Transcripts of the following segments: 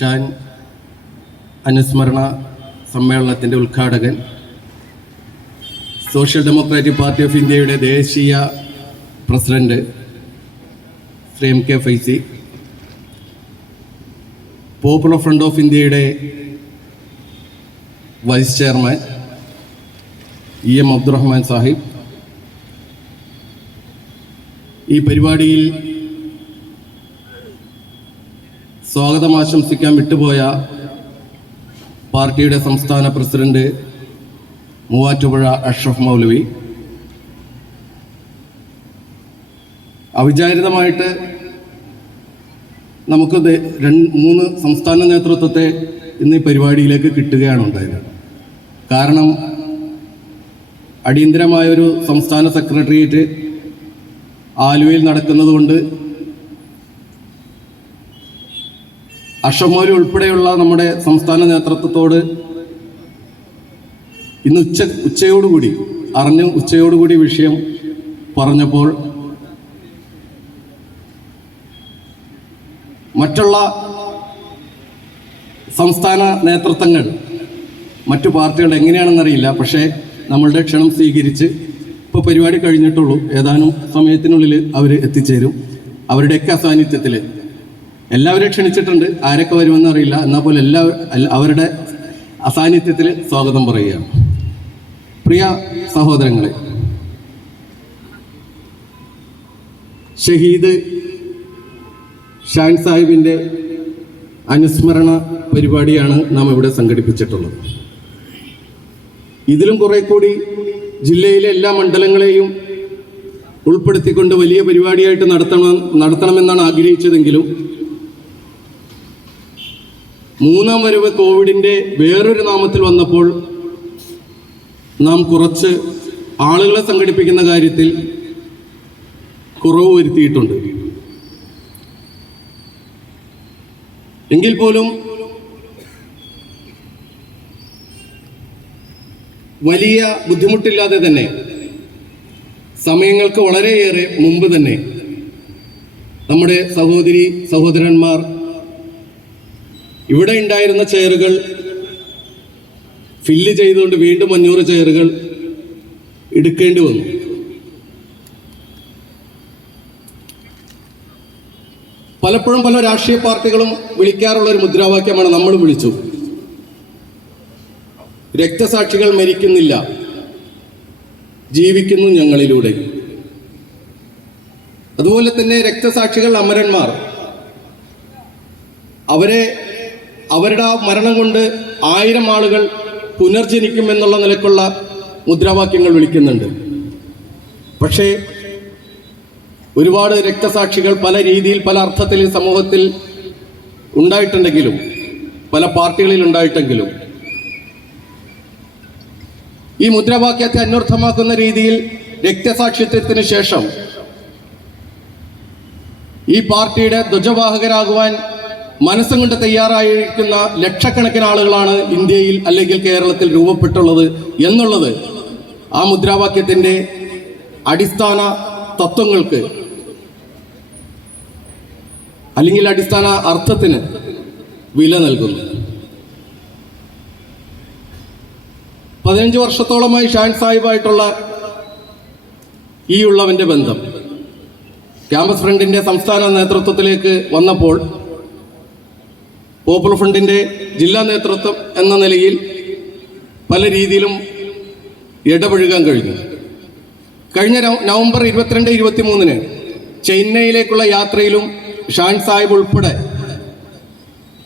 ഷാൻ അനുസ്മരണ സമ്മേളനത്തിൻ്റെ ഉദ്ഘാടകൻ, സോഷ്യൽ ഡെമോക്രാറ്റിക് പാർട്ടി ഓഫ് ഇന്ത്യയുടെ ദേശീയ president Shri M K Faizi, popular front of ഇന്ത്യയുടെ vice chairman E M Abdurahman Sahib, ഈ പരിപാടിയിൽ സ്വാഗതം ആശംസിക്കാൻ വിട്ടുപോയ പാർട്ടിയുടെ സംസ്ഥാന പ്രസിഡന്റ് മൂവാറ്റുപുഴ അഷ്റഫ് മൗലവി, അവിചാരിതമായിട്ട് നമുക്ക് 3 സംസ്ഥാന നേതൃത്വത്തെ ഇന്ന് ഈ പരിപാടിയിലേക്ക് കിട്ടുകയാണ് ഉണ്ടായത്. കാരണം അടിയന്തരമായൊരു സംസ്ഥാന സെക്രട്ടേറിയറ്റ് ആലുവയിൽ നടക്കുന്നതുകൊണ്ട് അഷമോലി ഉൾപ്പെടെയുള്ള നമ്മുടെ സംസ്ഥാന നേതൃത്വത്തോട് ഇന്ന് ഉച്ചയോടുകൂടി വിഷയം പറഞ്ഞപ്പോൾ മറ്റുള്ള സംസ്ഥാന നേതൃത്വങ്ങൾ മറ്റു പാർട്ടികൾ എങ്ങനെയാണെന്നറിയില്ല, പക്ഷേ നമ്മളുടെ ക്ഷണം സ്വീകരിച്ച് ഇപ്പോൾ പരിപാടി കഴിഞ്ഞിട്ടുള്ളൂ, ഏതാനും സമയത്തിനുള്ളിൽ അവർ എത്തിച്ചേരും. അവരുടെയൊക്കെ സാന്നിധ്യത്തിൽ എല്ലാവരെയും ക്ഷണിച്ചിട്ടുണ്ട്, ആരൊക്കെ വരുമെന്ന് അറിയില്ല, എന്നാൽ പോലെ അവരുടെ അസാന്നിധ്യത്തിൽ സ്വാഗതം പറയുകയാണ്. പ്രിയ സഹോദരങ്ങളെ, ഷഹീദ് ഷാൻ സാഹിബിൻ്റെ അനുസ്മരണ പരിപാടിയാണ് നാം ഇവിടെ സംഘടിപ്പിച്ചിട്ടുള്ളത്. ഇതിലും കുറെ കൂടി ജില്ലയിലെ എല്ലാ മണ്ഡലങ്ങളെയും ഉൾപ്പെടുത്തിക്കൊണ്ട് വലിയ പരിപാടിയായിട്ട് നടത്തണമെന്നാണ് ആഗ്രഹിച്ചതെങ്കിലും 3ാം വരവ് കോവിഡിൻ്റെ വേറൊരു നാമത്തിൽ വന്നപ്പോൾ നാം കുറച്ച് ആളുകളെ സംഘടിപ്പിക്കുന്ന കാര്യത്തിൽ കുറവ് വരുത്തിയിട്ടുണ്ട്. എങ്കിൽ പോലും വലിയ ബുദ്ധിമുട്ടില്ലാതെ തന്നെ സമയങ്ങൾക്ക് വളരെയേറെ മുമ്പ് തന്നെ നമ്മുടെ സഹോദരന്മാർ ഇവിടെ ഉണ്ടായിരുന്ന ചെയറുകൾ ഫില്ല് ചെയ്തുകൊണ്ട് വീണ്ടും 500 ചെയറുകൾ എടുക്കേണ്ടി വന്നു. പലപ്പോഴും പല രാഷ്ട്രീയ പാർട്ടികളും വിളിക്കാറുള്ള ഒരു മുദ്രാവാക്യമാണ് നമ്മൾ വിളിച്ചു: രക്തസാക്ഷികൾ മരിക്കുന്നില്ല, ജീവിക്കുന്നു ഞങ്ങളിലൂടെ. അതുപോലെ തന്നെ രക്തസാക്ഷികൾ അമരന്മാർ, അവരുടെ മരണം കൊണ്ട് 1000 ആളുകൾ പുനർജനിക്കുമെന്നുള്ള നിലക്കുള്ള മുദ്രാവാക്യങ്ങൾ വിളിക്കുന്നുണ്ട്. പക്ഷേ ഒരുപാട് രക്തസാക്ഷികൾ പല രീതിയിൽ പല അർത്ഥത്തിൽ സമൂഹത്തിൽ ഉണ്ടായിട്ടുണ്ടെങ്കിലും, പല പാർട്ടികളിൽ ഉണ്ടായിട്ടെങ്കിലും, ഈ മുദ്രാവാക്യത്തെ അന്വർത്ഥമാക്കുന്ന രീതിയിൽ രക്തസാക്ഷിത്വത്തിന് ശേഷം ഈ പാർട്ടിയുടെ ധ്വജവാഹകരാകുവാൻ മനസ്സും കൊണ്ട് തയ്യാറായിരിക്കുന്ന ലക്ഷക്കണക്കിന് ആളുകളാണ് ഇന്ത്യയിൽ അല്ലെങ്കിൽ കേരളത്തിൽ രൂപപ്പെട്ടുള്ളത് എന്നുള്ളത് ആ മുദ്രാവാക്യത്തിൻ്റെ അടിസ്ഥാന തത്വങ്ങൾക്ക് അല്ലെങ്കിൽ അടിസ്ഥാന അർത്ഥത്തിന് വില നൽകുന്നു. 15 വർഷത്തോളമായി ഷാൻ സാഹിബായിട്ടുള്ള ഈ ഉള്ളവൻ്റെ ബന്ധം ക്യാമ്പസ് ഫ്രണ്ടിൻ്റെ സംസ്ഥാന നേതൃത്വത്തിലേക്ക് വന്നപ്പോൾ പോപ്പുലർ ഫ്രണ്ടിൻ്റെ ജില്ലാ നേതൃത്വം എന്ന നിലയിൽ പല രീതിയിലും ഇടപഴകാൻ കഴിഞ്ഞു. കഴിഞ്ഞ നവംബർ 22-23 ചെന്നൈയിലേക്കുള്ള യാത്രയിലും ഷാൻ സാഹിബ് ഉൾപ്പെടെ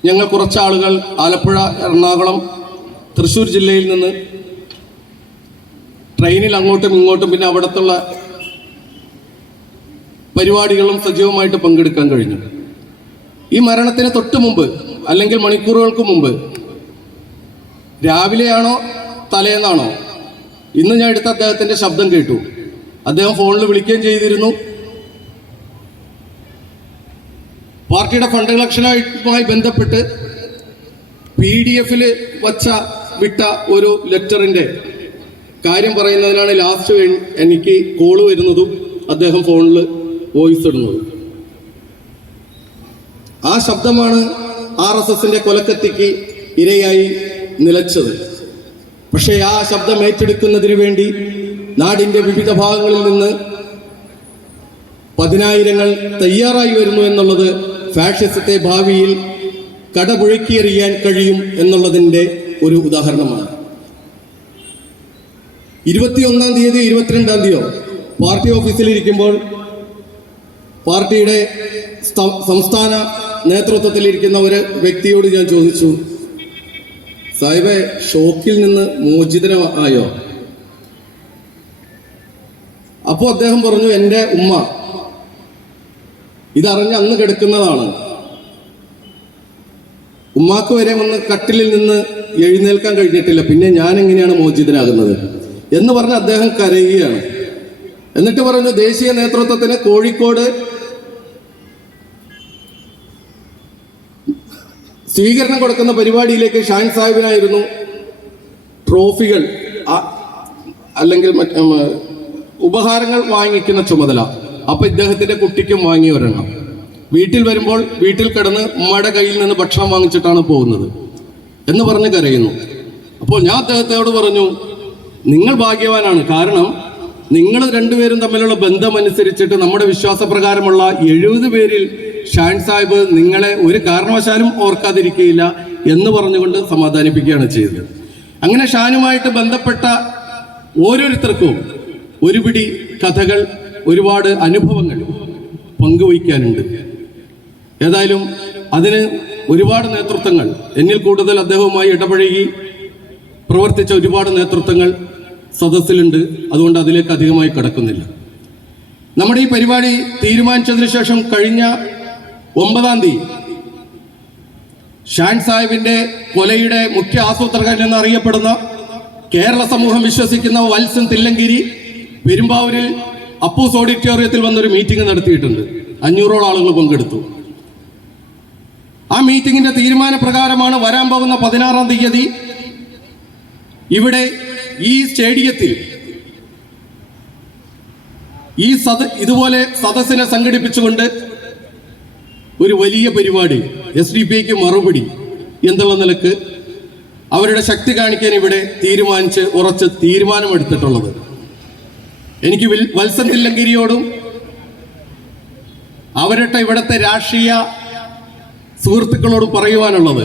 ഞങ്ങൾ കുറച്ചാളുകൾ ആലപ്പുഴ, എറണാകുളം, തൃശ്ശൂർ ജില്ലയിൽ നിന്ന് ട്രെയിനിൽ അങ്ങോട്ടും ഇങ്ങോട്ടും പിന്നെ അവിടത്തുള്ള പരിപാടികളും സജീവമായിട്ട് പങ്കെടുക്കാൻ കഴിഞ്ഞു. ഈ മരണത്തിന് തൊട്ട് മുമ്പ് അല്ലെങ്കിൽ മണിക്കൂറുകൾക്ക് മുമ്പ്, രാവിലെയാണോ തലേന്നാണോ, ഇന്ന് ഞാൻ എടുത്ത അദ്ദേഹത്തിൻ്റെ ശബ്ദം കേട്ടു. അദ്ദേഹം ഫോണിൽ വിളിക്കുകയും ചെയ്തിരുന്നു. പാർട്ടിയുടെ ഫണ്ട് കളക്ഷനുമായി ബന്ധപ്പെട്ട് PDF വിട്ട ഒരു ലെറ്ററിൻ്റെ കാര്യം പറയുന്നതിനാണ് ലാസ്റ്റ് എനിക്ക് കോള് വരുന്നതും അദ്ദേഹം ഫോണിൽ വോയിസ് ഇടുന്നത്. ആ ശബ്ദമാണ് RSSന്റെ കൊലക്കത്തിക്ക് ഇരയായി നിലച്ചത്. പക്ഷേ ആ ശബ്ദം ഏറ്റെടുക്കുന്നതിന് വേണ്ടി നാടിന്റെ വിവിധ ഭാഗങ്ങളിൽ നിന്ന് പതിനായിരങ്ങൾ തയ്യാറായി വരുന്നു എന്നുള്ളത് ഫാഷിസത്തെ ഭാവിയിൽ കടപുഴക്കിയെറിയാൻ കഴിയും എന്നുള്ളതിൻ്റെ ഒരു ഉദാഹരണമാണ്. 21-ാം തീയതി 22-ാം തീയതിയോ പാർട്ടി ഓഫീസിലിരിക്കുമ്പോൾ പാർട്ടിയുടെ സംസ്ഥാന നേതൃത്വത്തിലിരിക്കുന്ന ഒരു വ്യക്തിയോട് ഞാൻ ചോദിച്ചു, സാഹിബേ, ഷോക്കിൽ നിന്ന് മോചിതനായോ? അപ്പോൾ അദ്ദേഹം പറഞ്ഞു, എൻ്റെ ഉമ്മ ഇതറിഞ്ഞ് അന്ന് കിടക്കുന്നതാണ്. ഉമ്മാക്ക് വരെ വന്ന് കട്ടിലിൽ നിന്ന് എഴുന്നേൽക്കാൻ കഴിഞ്ഞിട്ടില്ല, പിന്നെ ഞാൻ എങ്ങനെയാണ് മോചിതനാകുന്നത് എന്ന് പറഞ്ഞ് അദ്ദേഹം കരയുകയാണ്. എന്നിട്ട് പറഞ്ഞു, ദേശീയ നേതൃത്വത്തിന് കോഴിക്കോട് സ്വീകരണം കൊടുക്കുന്ന പരിപാടിയിലേക്ക് ഷാൻ സാഹിബിനായിരുന്നു ട്രോഫികൾ അല്ലെങ്കിൽ ഉപഹാരങ്ങൾ വാങ്ങിക്കുന്ന ചുമതല. അപ്പൊ ഇദ്ദേഹത്തിന്റെ കുട്ടിക്കും വാങ്ങി ഒരെണ്ണം. വീട്ടിൽ വരുമ്പോൾ വീട്ടിൽ കിടന്ന് ഉമ്മയുടെ കയ്യിൽ നിന്ന് ഭക്ഷണം വാങ്ങിച്ചിട്ടാണ് പോകുന്നത് എന്ന് പറഞ്ഞ് കരയുന്നു. അപ്പോൾ ഞാൻ അദ്ദേഹത്തോട് പറഞ്ഞു, നിങ്ങൾ ഭാഗ്യവാനാണ്. കാരണം നിങ്ങൾ രണ്ടുപേരും തമ്മിലുള്ള ബന്ധമനുസരിച്ചിട്ട് നമ്മുടെ വിശ്വാസപ്രകാരമുള്ള 70 പേരിൽ ഷാൻ സാഹിബ് നിങ്ങളെ ഒരു കാരണവശാലും ഓർക്കാതിരിക്കുകയില്ല എന്ന് പറഞ്ഞുകൊണ്ട് സമാധാനിപ്പിക്കുകയാണ് ചെയ്തത്. അങ്ങനെ ഷാനുമായിട്ട് ബന്ധപ്പെട്ട ഓരോരുത്തർക്കും ഒരു പിടി കഥകൾ, ഒരുപാട് അനുഭവങ്ങൾ പങ്കുവയ്ക്കാനുണ്ട്. ഏതായാലും അതിന് ഒരുപാട് നേതൃത്വങ്ങൾ, എന്നിൽ കൂടുതൽ അദ്ദേഹവുമായി ഇടപഴകി പ്രവർത്തിച്ച ഒരുപാട് നേതൃത്വങ്ങൾ സദസ്സിലുണ്ട്. അതുകൊണ്ട് അതിലേക്ക് അധികമായി കടക്കുന്നില്ല. നമ്മുടെ ഈ പരിപാടി തീരുമാനിച്ചതിന് ശേഷം കഴിഞ്ഞ 9-ാം തീയതി ഷാൻ സാഹിബിന്റെ കൊലയുടെ മുഖ്യ ആസൂത്രകൻ എന്നറിയപ്പെടുന്ന കേരള സമൂഹം വിശ്വസിക്കുന്ന വത്സൻ തില്ലങ്കേരി പെരുമ്പാവൂരിൽ അപ്പൂസ് ഓഡിറ്റോറിയത്തിൽ വന്നൊരു മീറ്റിംഗ് നടത്തിയിട്ടുണ്ട്. 500ഓളം ആളുകൾ പങ്കെടുത്തു. ആ മീറ്റിംഗിന്റെ തീരുമാനപ്രകാരമാണ് വരാൻ പോകുന്ന 16-ാം തീയതി ഇവിടെ ഈ സ്റ്റേഡിയത്തിൽ ഇതുപോലെ സദസ്സിനെ സംഘടിപ്പിച്ചുകൊണ്ട് ഒരു വലിയ പരിപാടി SDP മറുപടി എന്നുള്ള നിലക്ക് അവരുടെ ശക്തി കാണിക്കാൻ ഇവിടെ ഉറച്ച് തീരുമാനമെടുത്തിട്ടുള്ളത്. എനിക്ക് വത്സൻ തില്ലങ്കരിയോടും അവരുടെ ഇവിടുത്തെ രാഷ്ട്രീയ സുഹൃത്തുക്കളോടും പറയുവാനുള്ളത്,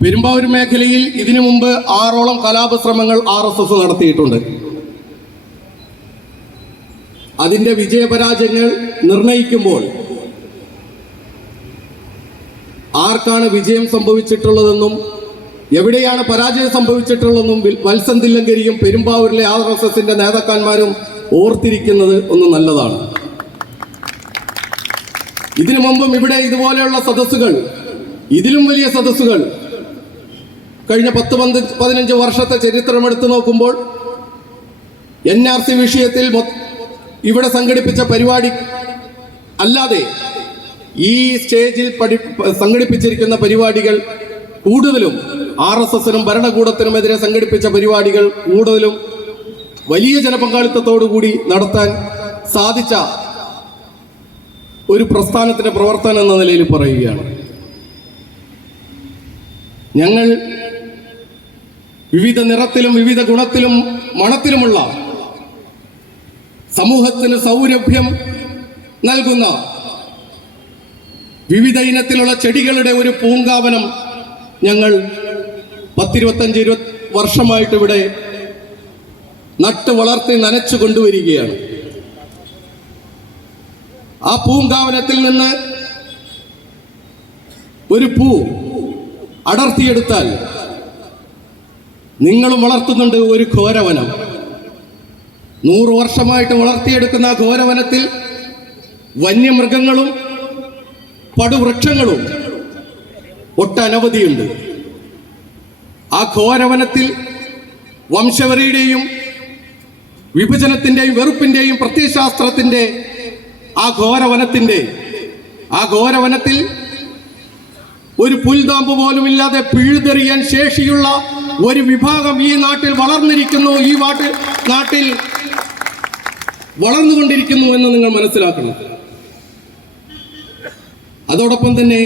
പെരുമ്പാവൂർ മേഖലയിൽ ഇതിനു മുമ്പ് 6ഓളം കലാപശ്രമങ്ങൾ RSS നടത്തിയിട്ടുണ്ട്. അതിന്റെ വിജയപരാജയങ്ങൾ നിർണയിക്കുമ്പോൾ ആർക്കാണ് വിജയം സംഭവിച്ചിട്ടുള്ളതെന്നും എവിടെയാണ് പരാജയം സംഭവിച്ചിട്ടുള്ളതെന്നും വത്സൻ തില്ലങ്കരിയും പെരുമ്പാവൂരിലെ RSSന്റെ നേതാക്കന്മാരും ഓർത്തിരിക്കുന്നത് ഒന്ന് നല്ലതാണ്. ഇതിനു മുമ്പും ഇവിടെ ഇതുപോലെയുള്ള സദസ്സുകൾ, ഇതിലും വലിയ സദസ്സുകൾ കഴിഞ്ഞ 10-15 വർഷത്തെ ചരിത്രം എടുത്തു നോക്കുമ്പോൾ NRC വിഷയത്തിൽ ഇവിടെ സംഘടിപ്പിച്ച പരിപാടി അല്ലാതെ ഈ സ്റ്റേജിൽ സംഘടിപ്പിച്ചിരിക്കുന്ന പരിപാടികൾ കൂടുതലും RSSനും ഭരണകൂടത്തിനുമെതിരെ സംഘടിപ്പിച്ച പരിപാടികൾ കൂടുതലും വലിയ ജനപങ്കാളിത്തത്തോടുകൂടി നടത്താൻ സാധിച്ച ഒരു പ്രസ്ഥാനത്തിന്റെ പ്രവർത്തനം എന്ന നിലയിൽ പറയുകയാണ്. ഞങ്ങൾ വിവിധ നിറത്തിലും വിവിധ ഗുണത്തിലും മണത്തിലുമുള്ള സമൂഹത്തിന് സൗരഭ്യം നൽകുന്ന വിവിധ ഇനത്തിലുള്ള ചെടികളുടെ ഒരു പൂങ്കാവനം ഞങ്ങൾ 10-25 വർഷമായിട്ട് ഇവിടെ നട്ട് വളർത്തി നനച്ചു കൊണ്ടുവരികയാണ്. ആ പൂങ്കാവനത്തിൽ നിന്ന് ഒരു പൂ അടർത്തിയെടുത്താൽ നിങ്ങളും വളർത്തുന്നുണ്ട് ഒരു ഘോരവനം. 100 വർഷമായിട്ട് വളർത്തിയെടുക്കുന്ന ആ ഘോരവനത്തിൽ വന്യമൃഗങ്ങളും പടുവൃക്ഷങ്ങളും ഒട്ടനവധിയുണ്ട്. ആ ഘോരവനത്തിൽ വംശവെറിയുടെയും വിഭജനത്തിന്റെയും വെറുപ്പിന്റെയും പ്രത്യയശാസ്ത്രത്തിന്റെ ആ ഘോരവനത്തിൽ ഒരു പുൽതാമ്പ് പോലുമില്ലാതെ പിഴുതെറിയാൻ ശേഷിയുള്ള ഒരു വിഭാഗം ഈ നാട്ടിൽ വളർന്നിരിക്കുന്നു, ഈ നാട്ടിൽ വളർന്നുകൊണ്ടിരിക്കുന്നു എന്ന് നിങ്ങൾ മനസ്സിലാക്കണം. അതോടൊപ്പം തന്നെ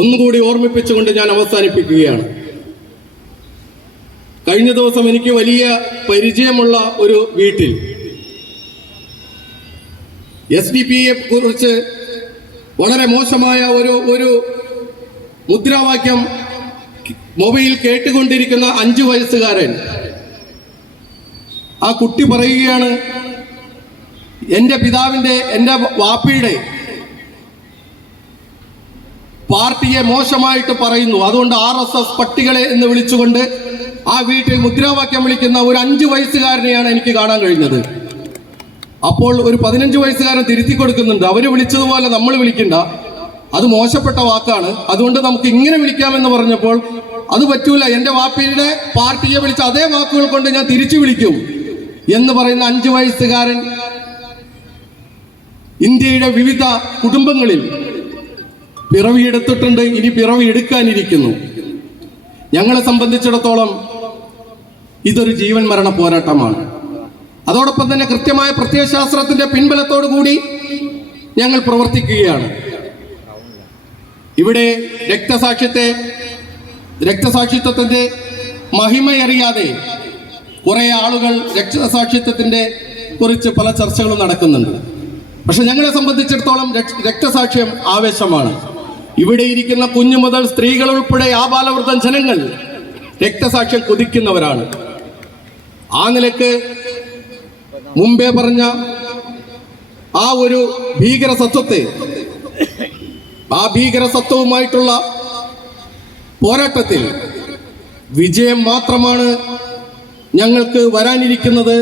ഒന്നുകൂടി ഓർമ്മിപ്പിച്ചുകൊണ്ട് ഞാൻ അവസാനിപ്പിക്കുകയാണ്. കഴിഞ്ഞ ദിവസം എനിക്ക് വലിയ പരിചയമുള്ള ഒരു വീട്ടിൽ SDP-യെ കുറിച്ച് വളരെ മോശമായ ഒരു മുദ്രാവാക്യം മൊബൈൽ കേട്ടുകൊണ്ടിരിക്കുന്ന 5 വയസ്സുകാരൻ, ആ കുട്ടി പറയുകയാണ്, എൻ്റെ പിതാവിൻ്റെ, എൻ്റെ വാപ്പിയുടെ പാർട്ടിയെ മോശമായിട്ട് പറയുന്നു, അതുകൊണ്ട് RSS പട്ടികളെ എന്ന് വിളിച്ചുകൊണ്ട് ആ വീട്ടിൽ മുദ്രാവാക്യം വിളിക്കുന്ന ഒരു 5 വയസ്സുകാരനെയാണ് എനിക്ക് കാണാൻ കഴിഞ്ഞത്. അപ്പോൾ ഒരു 15 വയസ്സുകാരൻ തിരുത്തി കൊടുക്കുന്നുണ്ട്, അവര് വിളിച്ചതുപോലെ നമ്മൾ വിളിക്കണ്ട, അത് മോശപ്പെട്ട വാക്കാണ്, അതുകൊണ്ട് നമുക്ക് ഇങ്ങനെ വിളിക്കാമെന്ന് പറഞ്ഞപ്പോൾ അത് പറ്റൂല, എൻ്റെ വാപ്പിയുടെ പാർട്ടിയെ വിളിച്ച അതേ വാക്കുകൾ കൊണ്ട് ഞാൻ തിരിച്ചു വിളിക്കും എന്ന് പറയുന്ന 5 വയസ്സുകാരൻ ഇന്ത്യയുടെ വിവിധ കുടുംബങ്ങളിൽ പിറവിയെടുത്തിട്ടുണ്ട്, ഇനി പിറവി എടുക്കാനിരിക്കുന്നു. ഞങ്ങളെ സംബന്ധിച്ചിടത്തോളം ഇതൊരു ജീവൻ മരണ പോരാട്ടമാണ്. അതോടൊപ്പം തന്നെ കൃത്യമായ പ്രത്യയശാസ്ത്രത്തിന്റെ പിൻബലത്തോടു കൂടി ഞങ്ങൾ പ്രവർത്തിക്കുകയാണ്. ഇവിടെ രക്തസാക്ഷിത്വത്തിന്റെ മഹിമയറിയാതെ കുറെ ആളുകൾ രക്തസാക്ഷിത്വത്തിന്റെ കുറിച്ച് പല ചർച്ചകളും നടക്കുന്നുണ്ട്. പക്ഷെ ഞങ്ങളെ സംബന്ധിച്ചിടത്തോളം രക്തസാക്ഷ്യം ആവേശമാണ്. ഇവിടെ ഇരിക്കുന്ന കുഞ്ഞു മുതൽ സ്ത്രീകൾ ഉൾപ്പെടെ ആബാലവൃദ്ധം ജനങ്ങൾ രക്തസാക്ഷ്യം കൊതിക്കുന്നവരാണ്. ആ നിലക്ക് മുമ്പേ പറഞ്ഞ ആ ഒരു ഭീകരസത്വവുമായിട്ടുള്ള പോരാട്ടത്തിൽ വിജയം മാത്രമാണ് ഞങ്ങൾക്ക് വരാനിരിക്കുന്നത്,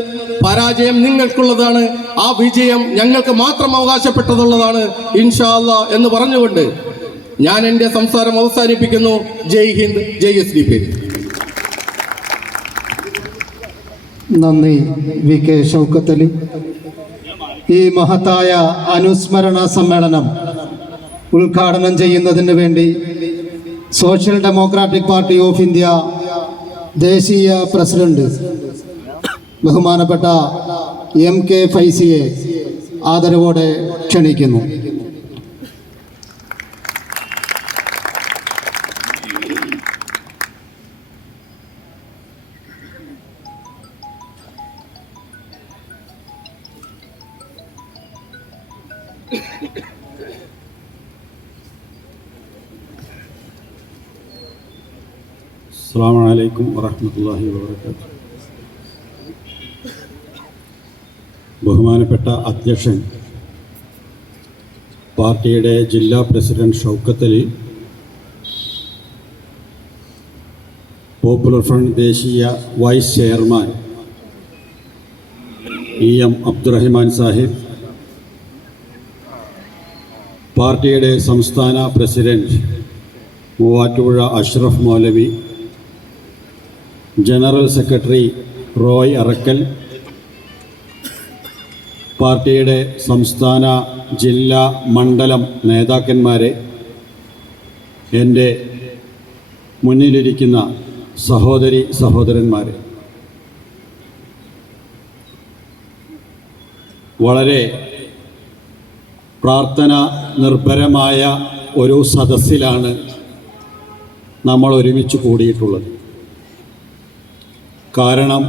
പരാജയം നിങ്ങൾക്കുള്ളതാണ്, ആ വിജയം ഞങ്ങൾക്ക് മാത്രം അവകാശപ്പെട്ടതുള്ളതാണ് ഇൻഷാ അല്ലാഹ് എന്ന് പറഞ്ഞുകൊണ്ട് ഞാൻ എൻ്റെ സംസാരം അവസാനിപ്പിക്കുന്നു. ജയ് ഹിന്ദ്, ജയ് SDP. നന്ദി VK ഷൗക്കത്ത് അലി. ഈ മഹത്തായ അനുസ്മരണ സമ്മേളനം ഉദ്ഘാടനം ചെയ്യുന്നതിന് വേണ്ടി social democratic party of India ദേശീയ പ്രസിഡന്റ് ബഹുമാനപ്പെട്ട MK ഫൈസിയെ ആദരവോടെ ക്ഷണിക്കുന്നു. അസ്സലാമു അലൈക്കും വറഹ്മത്തുള്ളാഹി വബറകാതുഹു. ബഹുമാനപ്പെട്ട അധ്യക്ഷൻ, പാർട്ടിയുടെ ജില്ലാ president Shoukath Ali, popular front ദേശീയ vice chairman EM Abdurahiman Sahib, പാർട്ടിയുടെ സംസ്ഥാന president Muvattupuzha Ashraf Moulavi, general secretary Roy Arakkal, പാർട്ടിയുടെ സംസ്ഥാന ജില്ലാ മണ്ഡലം നേതാക്കന്മാരെ, എൻ്റെ മുന്നിലിരിക്കുന്ന സഹോദരി സഹോദരന്മാരെ, വളരെ പ്രാർത്ഥന നിർഭരമായ ഒരു സദസ്സിലാണ് നമ്മൾ ഒരുമിച്ച് കൂടിയിട്ടുള്ളത്. കാരണം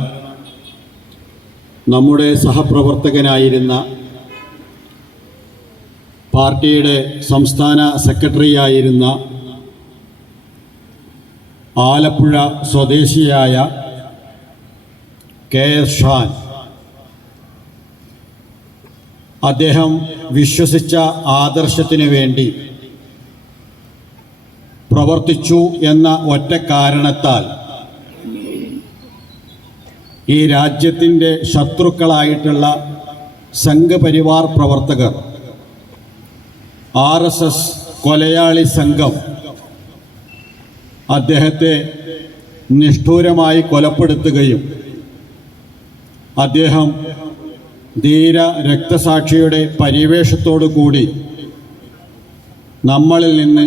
നമ്മുടെ സഹപ്രവർത്തകനായിരുന്ന, പാർട്ടിയുടെ സംസ്ഥാന സെക്രട്ടറിയായിരുന്ന, ആലപ്പുഴ സ്വദേശിയായ KS ഷാൻ, അദ്ദേഹം വിശ്വസിച്ച ആദർശത്തിന് വേണ്ടി പ്രവർത്തിച്ചു എന്ന ഒറ്റ കാരണത്താൽ ഈ രാജ്യത്തിൻ്റെ ശത്രുക്കളായിട്ടുള്ള സംഘപരിവാർ പ്രവർത്തകർ, RSS കൊലയാളി സംഘം അദ്ദേഹത്തെ നിഷ്ഠൂരമായി കൊലപ്പെടുത്തുകയും അദ്ദേഹം ധീര രക്തസാക്ഷിയുടെ പരിവേഷത്തോടു കൂടി നമ്മളിൽ നിന്ന്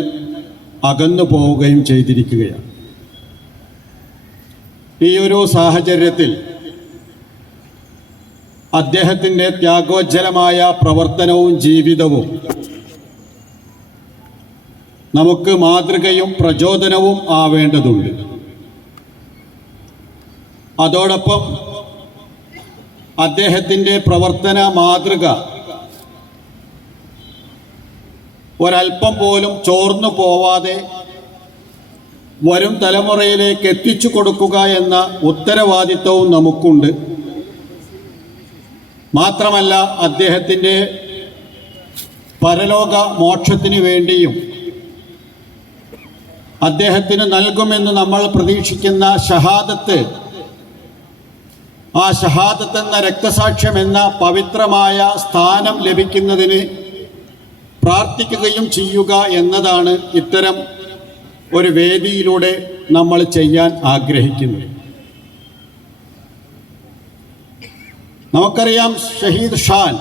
അകന്നു പോവുകയും ചെയ്തിരിക്കുകയാണ്. ഈ ഒരു സാഹചര്യത്തിൽ അദ്ദേഹത്തിൻ്റെ ത്യാഗോജ്ജലമായ പ്രവർത്തനവും ജീവിതവും നമുക്ക് മാതൃകയും പ്രചോദനവും ആവേണ്ടതുണ്ട്. അതോടൊപ്പം അദ്ദേഹത്തിൻ്റെ പ്രവർത്തന മാതൃക ഒരല്പം പോലും ചോർന്നു പോവാതെ വരും തലമുറയിലേക്ക് എത്തിച്ചു കൊടുക്കുക എന്ന ഉത്തരവാദിത്വവും നമുക്കുണ്ട്. മാത്രമല്ല അദ്ദേഹത്തിൻ്റെ പരലോക മോക്ഷത്തിന് വേണ്ടിയും അദ്ദേഹത്തിന് നൽകുമെന്ന് നമ്മൾ പ്രതീക്ഷിക്കുന്ന ഷഹാദത്ത്, ആ ഷഹാദത്ത് എന്ന രക്തസാക്ഷ്യം എന്ന പവിത്രമായ സ്ഥാനം ലഭിക്കുന്നതിന് പ്രാർത്ഥിക്കുകയും ചെയ്യുക എന്നതാണ് ഇത്തരം ഒരു വേദിയിലൂടെ നമ്മൾ ചെയ്യാൻ ആഗ്രഹിക്കുന്നത്. നമുക്കറിയാം ഷഹീദ് ഷാൻ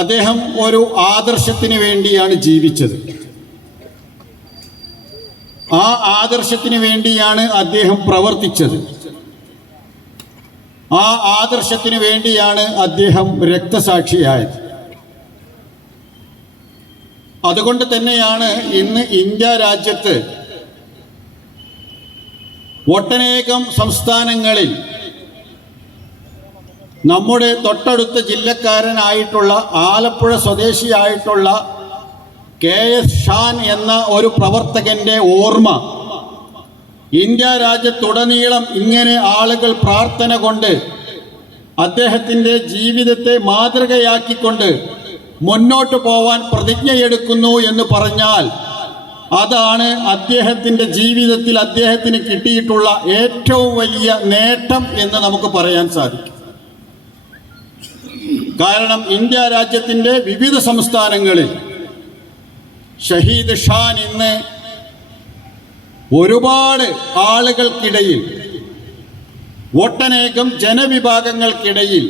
അദ്ദേഹം ഒരു ആദർശത്തിന് വേണ്ടിയാണ് ജീവിച്ചത്. ആ ആദർശത്തിന് വേണ്ടിയാണ് അദ്ദേഹം പ്രവർത്തിച്ചത്. ആ ആദർശത്തിന് വേണ്ടിയാണ് അദ്ദേഹം രക്തസാക്ഷിയായത്. അതുകൊണ്ട് തന്നെയാണ് ഇന്ന് ഇന്ത്യ രാജ്യത്ത് ഒട്ടനേകം സംസ്ഥാനങ്ങളിൽ നമ്മുടെ തൊട്ടടുത്ത ജില്ലക്കാരനായിട്ടുള്ള ആലപ്പുഴ സ്വദേശിയായിട്ടുള്ള KS ഷാൻ എന്ന ഒരു പ്രവർത്തകന്റെ ഓർമ്മ ഇന്ത്യ രാജ്യത്തുടനീളം ഇങ്ങനെ ആളുകൾ പ്രാർത്ഥന കൊണ്ട് അദ്ദേഹത്തിൻ്റെ ജീവിതത്തെ മാതൃകയാക്കിക്കൊണ്ട് മുന്നോട്ട് പോവാൻ പ്രതിജ്ഞയെടുക്കുന്നു എന്ന് പറഞ്ഞാൽ അതാണ് അദ്ദേഹത്തിൻ്റെ ജീവിതത്തിൽ അദ്ദേഹത്തിന് കിട്ടിയിട്ടുള്ള ഏറ്റവും വലിയ നേട്ടം എന്ന് നമുക്ക് പറയാൻ സാധിക്കും. കാരണം ഇന്ത്യ രാജ്യത്തിൻ്റെ വിവിധ സംസ്ഥാനങ്ങളിൽ ഷഹീദ് ഷാൻ ഇന്ന് ഒരുപാട് ആളുകൾക്കിടയിൽ, ഒട്ടനേകം ജനവിഭാഗങ്ങൾക്കിടയിൽ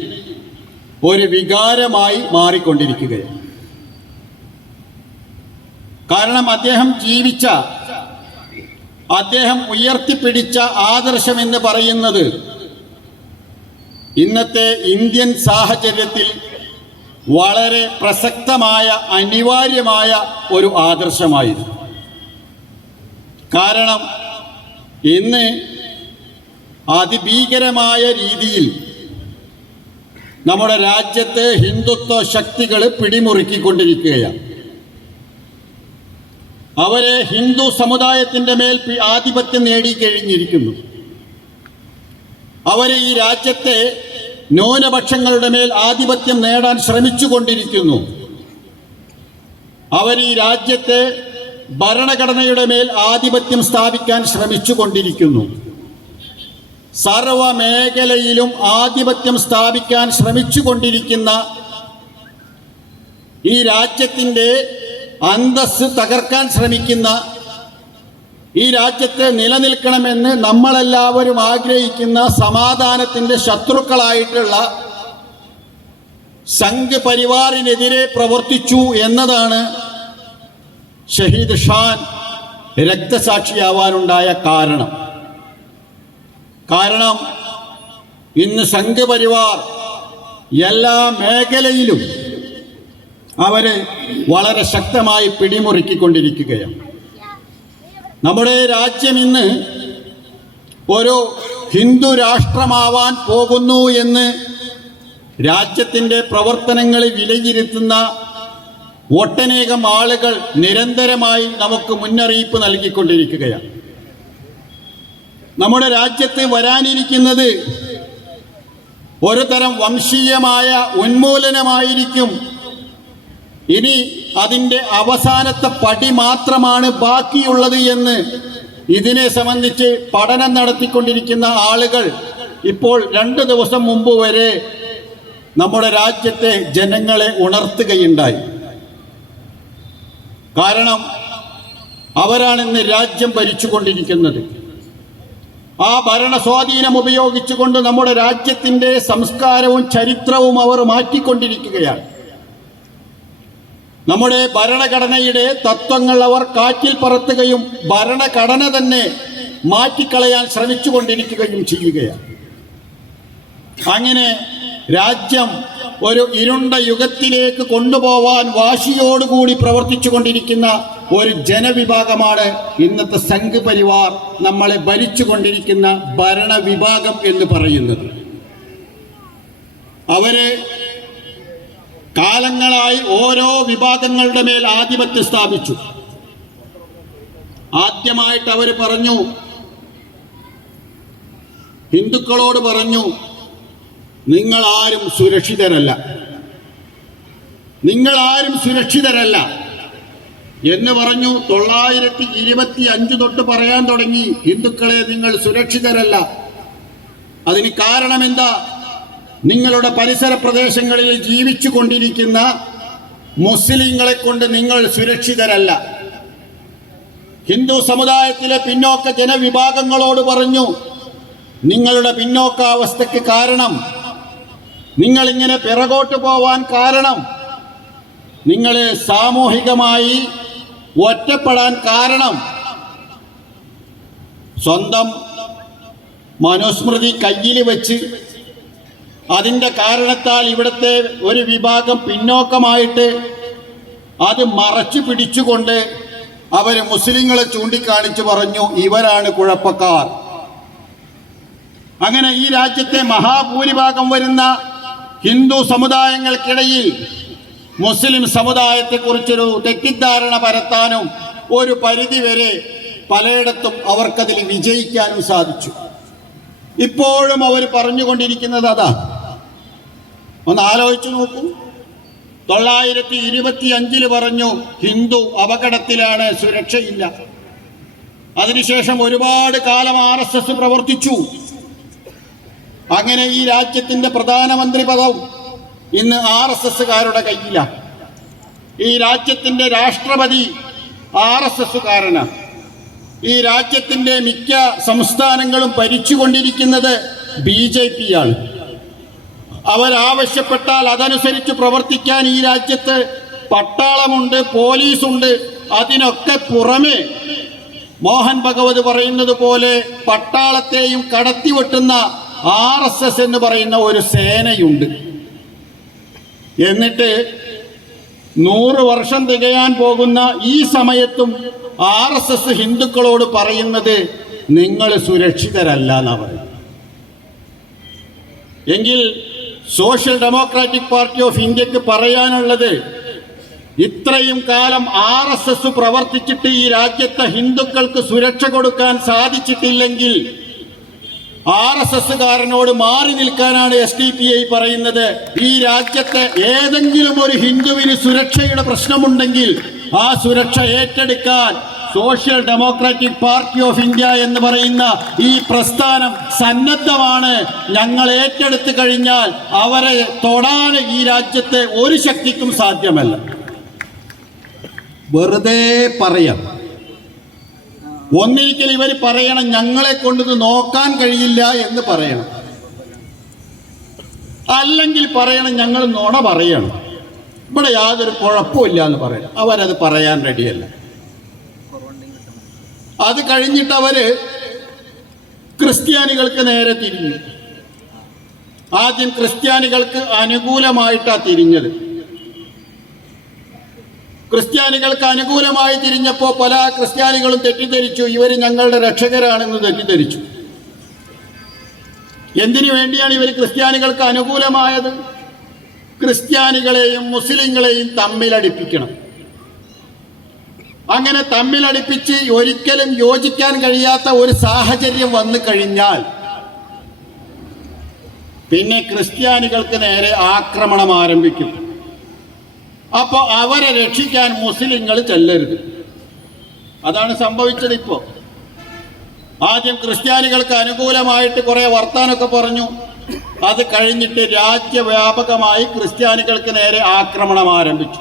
ഒരു വികാരമായി മാറിക്കൊണ്ടിരിക്കുകയാണ്. കാരണം അദ്ദേഹം ജീവിച്ച, അദ്ദേഹം ഉയർത്തിപ്പിടിച്ച ആദർശം എന്ന് പറയുന്നത് ഇന്നത്തെ ഇന്ത്യൻ സാഹചര്യത്തിൽ വളരെ പ്രസക്തമായ, അനിവാര്യമായ ഒരു ആദർശമായിരുന്നു. കാരണം ഇന്ന് അതിഭീകരമായ രീതിയിൽ നമ്മുടെ രാജ്യത്ത് ഹിന്ദുത്വ ശക്തികൾ പിടിമുറുക്കിക്കൊണ്ടിരിക്കുകയാണ്. അവരെ ഹിന്ദു സമുദായത്തിൻ്റെ മേൽ ആധിപത്യം നേടിക്കഴിഞ്ഞിരിക്കുന്നു. അവരെ ഈ രാജ്യത്തെ ന്യൂനപക്ഷങ്ങളുടെ മേൽ ആധിപത്യം നേടാൻ ശ്രമിച്ചുകൊണ്ടിരിക്കുന്നു. അവർ ഈ രാജ്യത്തെ ഭരണഘടനയുടെ മേൽ ആധിപത്യം സ്ഥാപിക്കാൻ ശ്രമിച്ചുകൊണ്ടിരിക്കുന്നു. സർവ മേഖലയിലും ആധിപത്യം സ്ഥാപിക്കാൻ ശ്രമിച്ചുകൊണ്ടിരിക്കുന്ന ഈ രാജ്യത്തിൻ്റെ അന്തസ്സ് തകർക്കാൻ ശ്രമിക്കുന്ന, ഈ രാജ്യത്ത് നിലനിൽക്കണമെന്ന് നമ്മളെല്ലാവരും ആഗ്രഹിക്കുന്ന സമാധാനത്തിൻ്റെ ശത്രുക്കളായിട്ടുള്ള സംഘ് പരിവാറിനെതിരെ പ്രവർത്തിച്ചു എന്നതാണ് ഷഹീദ് ഷാൻ രക്തസാക്ഷിയാവാനുണ്ടായ കാരണം. കാരണം ഇന്ന് സംഘ് പരിവാർ എല്ലാ മേഖലയിലും അവരെ വളരെ ശക്തമായി പിടിമുറുക്കിക്കൊണ്ടിരിക്കുകയാണ്. നമ്മുടെ രാജ്യം ഇന്ന് ഒരു ഹിന്ദു രാഷ്ട്രമാവാൻ പോകുന്നു എന്ന് രാജ്യത്തിൻ്റെ പ്രവർത്തനങ്ങളെ വിലയിരുത്തുന്ന ഒട്ടനേകം ആളുകൾ നിരന്തരമായി നമുക്ക് മുന്നറിയിപ്പ് നൽകിക്കൊണ്ടിരിക്കുകയാണ്. നമ്മുടെ രാജ്യത്ത് വരാനിരിക്കുന്നത് ഒരു തരം വംശീയമായ ഉന്മൂലനമായിരിക്കും. ഇനി അതിൻ്റെ അവസാനത്തെ പടി മാത്രമാണ് ബാക്കിയുള്ളത് എന്ന് ഇതിനെ സംബന്ധിച്ച് പഠനം നടത്തിക്കൊണ്ടിരിക്കുന്ന ആളുകൾ ഇപ്പോൾ 2 ദിവസം മുമ്പ് വരെ നമ്മുടെ രാജ്യത്തെ ജനങ്ങളെ ഉണർത്തുകയുണ്ടായി. കാരണം അവരാണിന്ന് രാജ്യം ഭരിച്ചുകൊണ്ടിരിക്കുന്നത്. ആ ഭരണ സ്വാധീനം ഉപയോഗിച്ചുകൊണ്ട് നമ്മുടെ രാജ്യത്തിൻ്റെ സംസ്കാരവും ചരിത്രവും അവർ മാറ്റിക്കൊണ്ടിരിക്കുകയാണ്. നമ്മുടെ ഭരണഘടനയുടെ തത്വങ്ങൾ അവർ കാറ്റിൽ പറത്തുകയും ഭരണഘടന തന്നെ മാറ്റിക്കളയാൻ ശ്രമിച്ചുകൊണ്ടിരിക്കുകയും ചെയ്യുകയാണ്. അങ്ങനെ രാജ്യം ഒരു ഇരുണ്ട യുഗത്തിലേക്ക് കൊണ്ടുപോവാൻ വാശിയോടുകൂടി പ്രവർത്തിച്ചു കൊണ്ടിരിക്കുന്ന ഒരു ജനവിഭാഗമാണ് ഇന്നത്തെ സംഘ് പരിവാർ നമ്മളെ ഭരിച്ചുകൊണ്ടിരിക്കുന്ന ഭരണവിഭാഗം എന്ന് പറയുന്നത്. അവര് കാലങ്ങളായി ഓരോ വിഭാഗങ്ങളുടെ മേൽ ആധിപത്യം സ്ഥാപിച്ചു. ആദ്യമായിട്ട് അവർ പറഞ്ഞു, ഹിന്ദുക്കളോട് പറഞ്ഞു, നിങ്ങൾ ആരും സുരക്ഷിതരല്ല, നിങ്ങൾ ആരും സുരക്ഷിതരല്ല എന്ന് പറഞ്ഞു. 925 തൊട്ട് പറയാൻ തുടങ്ങി, ഹിന്ദുക്കളെ നിങ്ങൾ സുരക്ഷിതരല്ല. അതിന് കാരണം എന്താ? നിങ്ങളുടെ പരിസര പ്രദേശങ്ങളിൽ ജീവിച്ചു കൊണ്ടിരിക്കുന്ന മുസ്ലിങ്ങളെ കൊണ്ട് നിങ്ങൾ സുരക്ഷിതരല്ല. ഹിന്ദു സമുദായത്തിലെ പിന്നോക്ക ജനവിഭാഗങ്ങളോട് പറഞ്ഞു, നിങ്ങളുടെ പിന്നോക്കാവസ്ഥയ്ക്ക് കാരണം, നിങ്ങളിങ്ങനെ പിറകോട്ട് പോവാൻ കാരണം, നിങ്ങളെ സാമൂഹികമായി ഒറ്റപ്പെടാൻ കാരണം സ്വന്തം മനുസ്മൃതി കയ്യിൽ വെച്ച് അതിൻ്റെ കാരണത്താൽ ഇവിടുത്തെ ഒരു വിഭാഗം പിന്നോക്കമായിട്ട് അത് മറച്ചു പിടിച്ചുകൊണ്ട് അവർ മുസ്ലിങ്ങളെ ചൂണ്ടിക്കാണിച്ച് പറഞ്ഞു, ഇവരാണ് കുഴപ്പക്കാർ. അങ്ങനെ ഈ രാജ്യത്തെ മഹാഭൂരിഭാഗം വരുന്ന ഹിന്ദു സമുദായങ്ങൾക്കിടയിൽ മുസ്ലിം സമുദായത്തെക്കുറിച്ചൊരു തെറ്റിദ്ധാരണ പരത്താനും ഒരു പരിധിവരെ പലയിടത്തും അവർക്കതിൽ വിജയിക്കാനും സാധിച്ചു. ഇപ്പോഴും അവർ പറഞ്ഞുകൊണ്ടിരിക്കുന്നത് അതാ. ഒന്ന് ആലോചിച്ചു നോക്കൂ. 925 പറഞ്ഞു ഹിന്ദു അപകടത്തിലാണ്, സുരക്ഷയില്ല. അതിനുശേഷം ഒരുപാട് കാലം RSS പ്രവർത്തിച്ചു. അങ്ങനെ ഈ രാജ്യത്തിന്റെ പ്രധാനമന്ത്രി പദവും ഇന്ന് RSSകാരുടെ കയ്യിലാണ്. ഈ രാജ്യത്തിന്റെ രാഷ്ട്രപതി RSSകാരനാണ്. ഈ രാജ്യത്തിന്റെ മിക്ക സംസ്ഥാനങ്ങളും ഭരിച്ചുകൊണ്ടിരിക്കുന്നത് BJP ആണ്. അവരാവശ്യപ്പെട്ടാൽ അതനുസരിച്ച് പ്രവർത്തിക്കാൻ ഈ രാജ്യത്ത് പട്ടാളമുണ്ട്, പോലീസുണ്ട്. അതിനൊക്കെ പുറമെ മോഹൻ ഭഗവത് പറയുന്നത് പോലെ പട്ടാളത്തെയും കടത്തിവെട്ടുന്ന RSS എന്ന് പറയുന്ന ഒരു സേനയുണ്ട്. എന്നിട്ട് 100 വർഷം തികയാൻ പോകുന്ന ഈ സമയത്തും RSS ഹിന്ദുക്കളോട് പറയുന്നത് നിങ്ങൾ സുരക്ഷിതരല്ല എന്നാണ് പറയുന്നത്. എങ്കിൽ സോഷ്യൽ ഡെമോക്രാറ്റിക് പാർട്ടി ഓഫ് ഇന്ത്യക്ക് പറയാനുള്ളത്, ഇത്രയും കാലം RSS പ്രവർത്തിച്ചിട്ട് ഈ രാജ്യത്തെ ഹിന്ദുക്കൾക്ക് സുരക്ഷ കൊടുക്കാൻ സാധിച്ചിട്ടില്ലെങ്കിൽ RSSകാരനോട് മാറി നിൽക്കാനാണ് SDPI പറയുന്നത്. ഈ രാജ്യത്തെ ഏതെങ്കിലും ഒരു ഹിന്ദുവിന് സുരക്ഷയുടെ പ്രശ്നമുണ്ടെങ്കിൽ ആ സുരക്ഷ ഏറ്റെടുക്കാൻ social democratic party of India എന്ന് പറയുന്ന ഈ പ്രസ്ഥാനം സന്നദ്ധമാണ്. ഞങ്ങൾ ഏറ്റെടുത്തു കഴിഞ്ഞാൽ അവരെ തൊടാൻ ഈ രാജ്യത്തെ ഒരു ശക്തിക്കും സാധ്യമല്ല. വെറുതെ പറയാം. ഒന്നിരിക്കൽ ഇവർ പറയണം, ഞങ്ങളെ കൊണ്ടിത് നോക്കാൻ കഴിയില്ല എന്ന് പറയണം. അല്ലെങ്കിൽ പറയണം, ഞങ്ങൾ നുണ പറയണം, ഇവിടെ യാതൊരു കുഴപ്പമില്ല എന്ന് പറയണം. അവരത് പറയാൻ റെഡിയല്ല. അത് കഴിഞ്ഞിട്ട് അവര് ക്രിസ്ത്യാനികൾക്ക് നേരെ തിരിഞ്ഞു. ആദ്യം ക്രിസ്ത്യാനികൾക്ക് അനുകൂലമായിട്ടാണ് തിരിഞ്ഞത്. ക്രിസ്ത്യാനികൾക്ക് അനുകൂലമായി തിരിഞ്ഞപ്പോൾ പല ക്രിസ്ത്യാനികളും തെറ്റിദ്ധരിച്ചു, ഇവർ ഞങ്ങളുടെ രക്ഷകരാണെന്ന് തെറ്റിദ്ധരിച്ചു. എന്തിനു വേണ്ടിയാണ് ഇവർ ക്രിസ്ത്യാനികൾക്ക് അനുകൂലമായത്? ക്രിസ്ത്യാനികളെയും മുസ്ലിങ്ങളെയും തമ്മിലടിപ്പിക്കണം. അങ്ങനെ തമ്മിലടിപ്പിച്ച് ഒരിക്കലും യോജിക്കാൻ കഴിയാത്ത ഒരു സാഹചര്യം വന്നു കഴിഞ്ഞാൽ പിന്നെ ക്രിസ്ത്യാനികൾക്ക് നേരെ ആക്രമണം ആരംഭിക്കും. അപ്പോൾ അവരെ രക്ഷിക്കാൻ മുസ്ലിങ്ങൾ ചെല്ലരുത്. അതാണ് സംഭവിച്ചത്. ഇപ്പോൾ ആദ്യം ക്രിസ്ത്യാനികൾക്ക് അനുകൂലമായിട്ട് കുറേ വർത്താനൊക്കെ പറഞ്ഞു. അത് കഴിഞ്ഞിട്ട് രാജ്യവ്യാപകമായി ക്രിസ്ത്യാനികൾക്ക് നേരെ ആക്രമണം ആരംഭിച്ചു.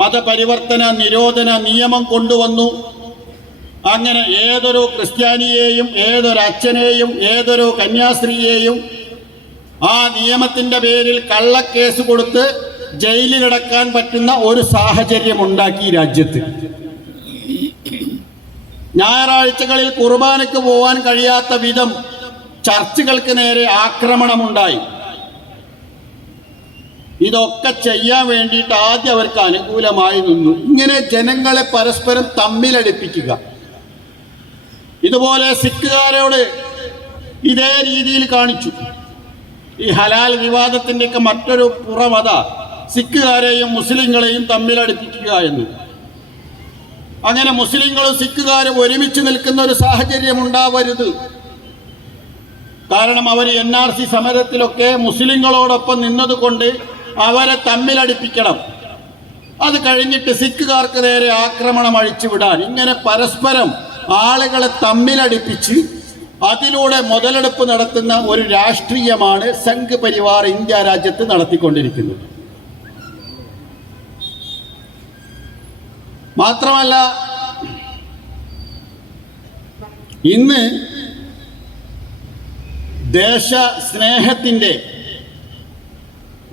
മതപരിവർത്തന നിരോധന നിയമം കൊണ്ടുവന്നു. അങ്ങനെ ഏതൊരു ക്രിസ്ത്യാനിയെയും ഏതൊരു അച്ഛനെയും ഏതൊരു കന്യാസ്ത്രീയെയും ആ നിയമത്തിൻ്റെ പേരിൽ കള്ളക്കേസ് കൊടുത്ത് ജയിലിലടക്കാൻ പറ്റുന്ന ഒരു സാഹചര്യം ഉണ്ടാക്കി ഈ രാജ്യത്ത്. ഞായറാഴ്ചകളിൽ കുർബാനയ്ക്ക് പോകാൻ കഴിയാത്ത വിധം ചർച്ചുകൾക്ക് നേരെ ആക്രമണമുണ്ടായി. ഇതൊക്കെ ചെയ്യാൻ വേണ്ടിയിട്ട് ആദ്യം അവർക്ക് അനുകൂലമായി നിന്നു. ഇങ്ങനെ ജനങ്ങളെ പരസ്പരം തമ്മിലടിപ്പിക്കുക. ഇതുപോലെ സിഖുകാരോട് ഇതേ രീതിയിൽ കാണിച്ചു. ഈ ഹലാൽ വിവാദത്തിൻ്റെയൊക്കെ മറ്റൊരു പുറമത സിഖുകാരെയും മുസ്ലിങ്ങളെയും തമ്മിലടിപ്പിക്കുക എന്ന്. അങ്ങനെ മുസ്ലിങ്ങളും സിഖുകാരും ഒരുമിച്ച് നിൽക്കുന്ന ഒരു സാഹചര്യം ഉണ്ടാവരുത്. കാരണം അവർ NRC സമരത്തിലൊക്കെ മുസ്ലിങ്ങളോടൊപ്പം നിന്നതുകൊണ്ട് അവരെ തമ്മിലടിപ്പിക്കണം. അത് കഴിഞ്ഞിട്ട് സിഖുകാർക്ക് നേരെ ആക്രമണം അഴിച്ചുവിടാൻ, ഇങ്ങനെ പരസ്പരം ആളുകളെ തമ്മിലടിപ്പിച്ച് അതിലൂടെ മുതലെടുപ്പ് നടത്തുന്ന ഒരു രാഷ്ട്രീയമാണ് സംഘ് പരിവാർ ഇന്ത്യ രാജ്യത്ത് നടത്തിക്കൊണ്ടിരിക്കുന്നത്. മാത്രമല്ല, ഇന്ന് ദേശസ്നേഹത്തിൻ്റെ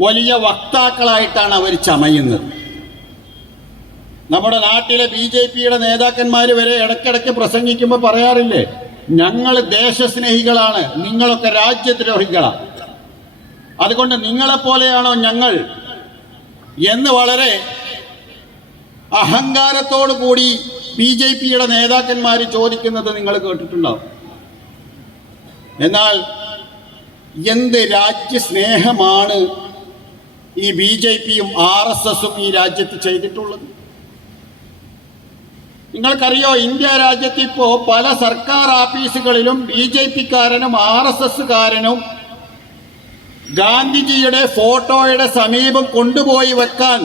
വലിയ വക്താക്കളായിട്ടാണ് അവർ ചമയുന്നത്. നമ്മുടെ നാട്ടിലെ BJPയുടെ നേതാക്കന്മാർ വരെ ഇടയ്ക്കിടയ്ക്ക് പ്രസംഗിക്കുമ്പോൾ പറയാറില്ലേ, ഞങ്ങൾ ദേശസ്നേഹികളാണ്, നിങ്ങളൊക്കെ രാജ്യദ്രോഹികളാണ്, അതുകൊണ്ട് നിങ്ങളെപ്പോലെയാണോ ഞങ്ങൾ എന്ന് വളരെ അഹങ്കാരത്തോടു കൂടി BJPയുടെ നേതാക്കന്മാർ ചോദിക്കുന്നത് നിങ്ങൾ കേട്ടിട്ടുണ്ടാവും. എന്നാൽ എന്ത് രാജ്യസ്നേഹമാണ് ഈ BJPയും RSSും ഈ രാജ്യത്ത് ചെയ്തിട്ടുള്ളത്? നിങ്ങൾക്കറിയോ, ഇന്ത്യ രാജ്യത്ത് ഇപ്പോൾ പല സർക്കാർ ഓഫീസുകളിലും BJPക്കാരനും RSSകാരനും ഗാന്ധിജിയുടെ ഫോട്ടോയുടെ സമീപം കൊണ്ടുപോയി വെക്കാൻ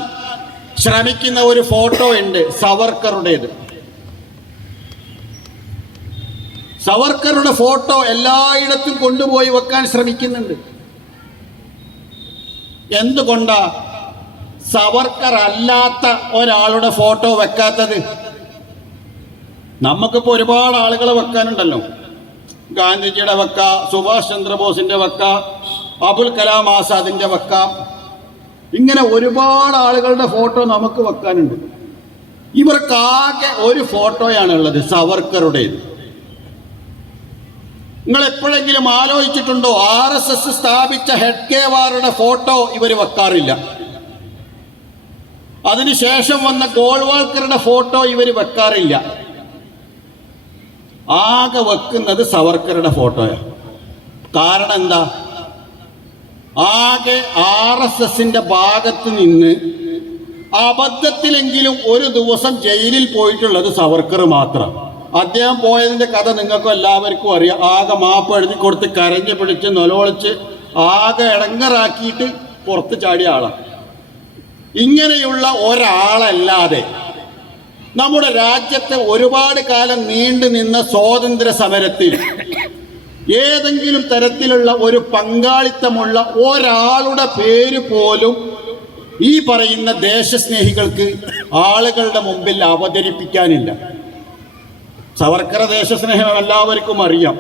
ശ്രമിക്കുന്ന ഒരു ഫോട്ടോ ഉണ്ട്, സവർക്കറുടേത്. സവർക്കറുടെ ഫോട്ടോ എല്ലായിടത്തും കൊണ്ടുപോയി വെക്കാൻ ശ്രമിക്കുന്നുണ്ട്. എന്തുകൊണ്ടാ സവർക്കർ അല്ലാത്ത ഒരാളുടെ ഫോട്ടോ വെക്കാത്തത്? നമുക്കിപ്പോൾ ഒരുപാട് ആളുകളെ വെക്കാനുണ്ടല്ലോ. ഗാന്ധിജിയുടെ വെക്കാം, സുഭാഷ് ചന്ദ്രബോസിന്റെ വെക്കാം, അബുൽ കലാം ആസാദിന്റെ വെക്കാം. ഇങ്ങനെ ഒരുപാട് ആളുകളുടെ ഫോട്ടോ നമുക്ക് വെക്കാനുണ്ട്. ഇവർക്കാകെ ഒരു ഫോട്ടോയാണുള്ളത്, സവർക്കറുടേത്. നിങ്ങൾ എപ്പോഴെങ്കിലും ആലോചിച്ചിട്ടുണ്ടോ, RSS സ്ഥാപിച്ച ഹെഡ്ഗേവാറുടെ ഫോട്ടോ ഇവർ വെക്കാറില്ല. അതിനുശേഷം വന്ന ഗോൾവാൾക്കറുടെ ഫോട്ടോ ഇവർ വെക്കാറില്ല. ആകെ വെക്കുന്നത് സവർക്കറുടെ ഫോട്ടോയാണ്. കാരണം എന്താ? ആകെ RSSന്റെ ഭാഗത്ത് നിന്ന് അബദ്ധത്തിലെങ്കിലും ഒരു ദിവസം ജയിലിൽ പോയിട്ടുള്ളത് സവർക്കർ മാത്രം. അദ്ദേഹം പോയതിൻ്റെ കഥ നിങ്ങൾക്കും എല്ലാവർക്കും അറിയാം. ആകെ മാപ്പ് എഴുതി കൊടുത്ത് കരഞ്ഞ് പിടിച്ച് നൊലോളിച്ച് ആകെ ഇടങ്ങറാക്കിയിട്ട് പുറത്ത് ചാടിയ ആളാണ്. ഇങ്ങനെയുള്ള ഒരാളല്ലാതെ നമ്മുടെ രാജ്യത്തെ ഒരുപാട് കാലം നീണ്ടു നിന്ന സ്വാതന്ത്ര്യ സമരത്തിൽ ഏതെങ്കിലും തരത്തിലുള്ള ഒരു പങ്കാളിത്തമുള്ള ഒരാളുടെ പേര് പോലും ഈ പറയുന്ന ദേശസ്നേഹികൾക്ക് ആളുകളുടെ മുമ്പിൽ അവതരിപ്പിക്കാനില്ല. സവർക്കർ ദേശസ്നേഹം എല്ലാവർക്കും അറിയാം.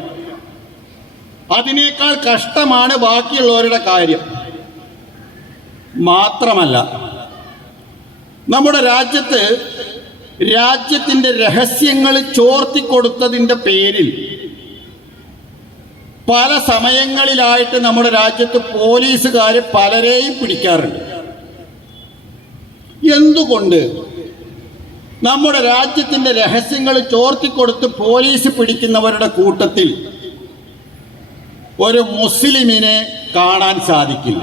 അതിനേക്കാൾ കഷ്ടമാണ് ബാക്കിയുള്ളവരുടെ കാര്യം. മാത്രമല്ല, നമ്മുടെ രാജ്യത്തിൻ്റെ രഹസ്യങ്ങൾ ചോർത്തിക്കൊടുത്തതിൻ്റെ പേരിൽ പല സമയങ്ങളിലായിട്ട് നമ്മുടെ രാജ്യത്ത് പോലീസുകാർ പലരെയും പിടിക്കാറുണ്ട്. എന്തുകൊണ്ട്? നമ്മുടെ രാജ്യത്തിൻ്റെ രഹസ്യങ്ങൾ ചോർത്തിക്കൊടുത്ത് പോലീസ് പിടിക്കുന്നവരുടെ കൂട്ടത്തിൽ ഒരു മുസ്ലിമിനെ കാണാൻ സാധിക്കില്ല.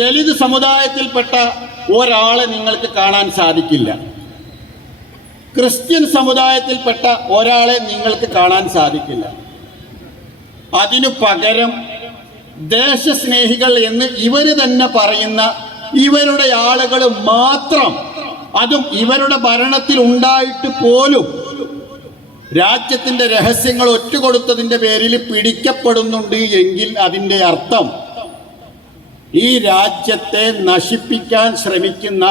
ദലിത് സമുദായത്തിൽപ്പെട്ട ഒരാളെ നിങ്ങൾക്ക് കാണാൻ സാധിക്കില്ല. ക്രിസ്ത്യൻ സമുദായത്തിൽപ്പെട്ട ഒരാളെ നിങ്ങൾക്ക് കാണാൻ സാധിക്കില്ല. അതിനു പകരം ദേശസ്നേഹികൾ എന്ന് ഇവർ തന്നെ പറയുന്ന ഇവരുടെ ആളുകൾ മാത്രം, അതും ഇവരുടെ ഭരണത്തിൽ ഉണ്ടായിട്ട് പോലും രാജ്യത്തിൻ്റെ രഹസ്യങ്ങൾ ഒറ്റുകൊടുത്തതിൻ്റെ പേരിൽ പിടിക്കപ്പെടുന്നുണ്ട് എങ്കിൽ അതിൻ്റെ അർത്ഥം ഈ രാജ്യത്തെ നശിപ്പിക്കാൻ ശ്രമിക്കുന്ന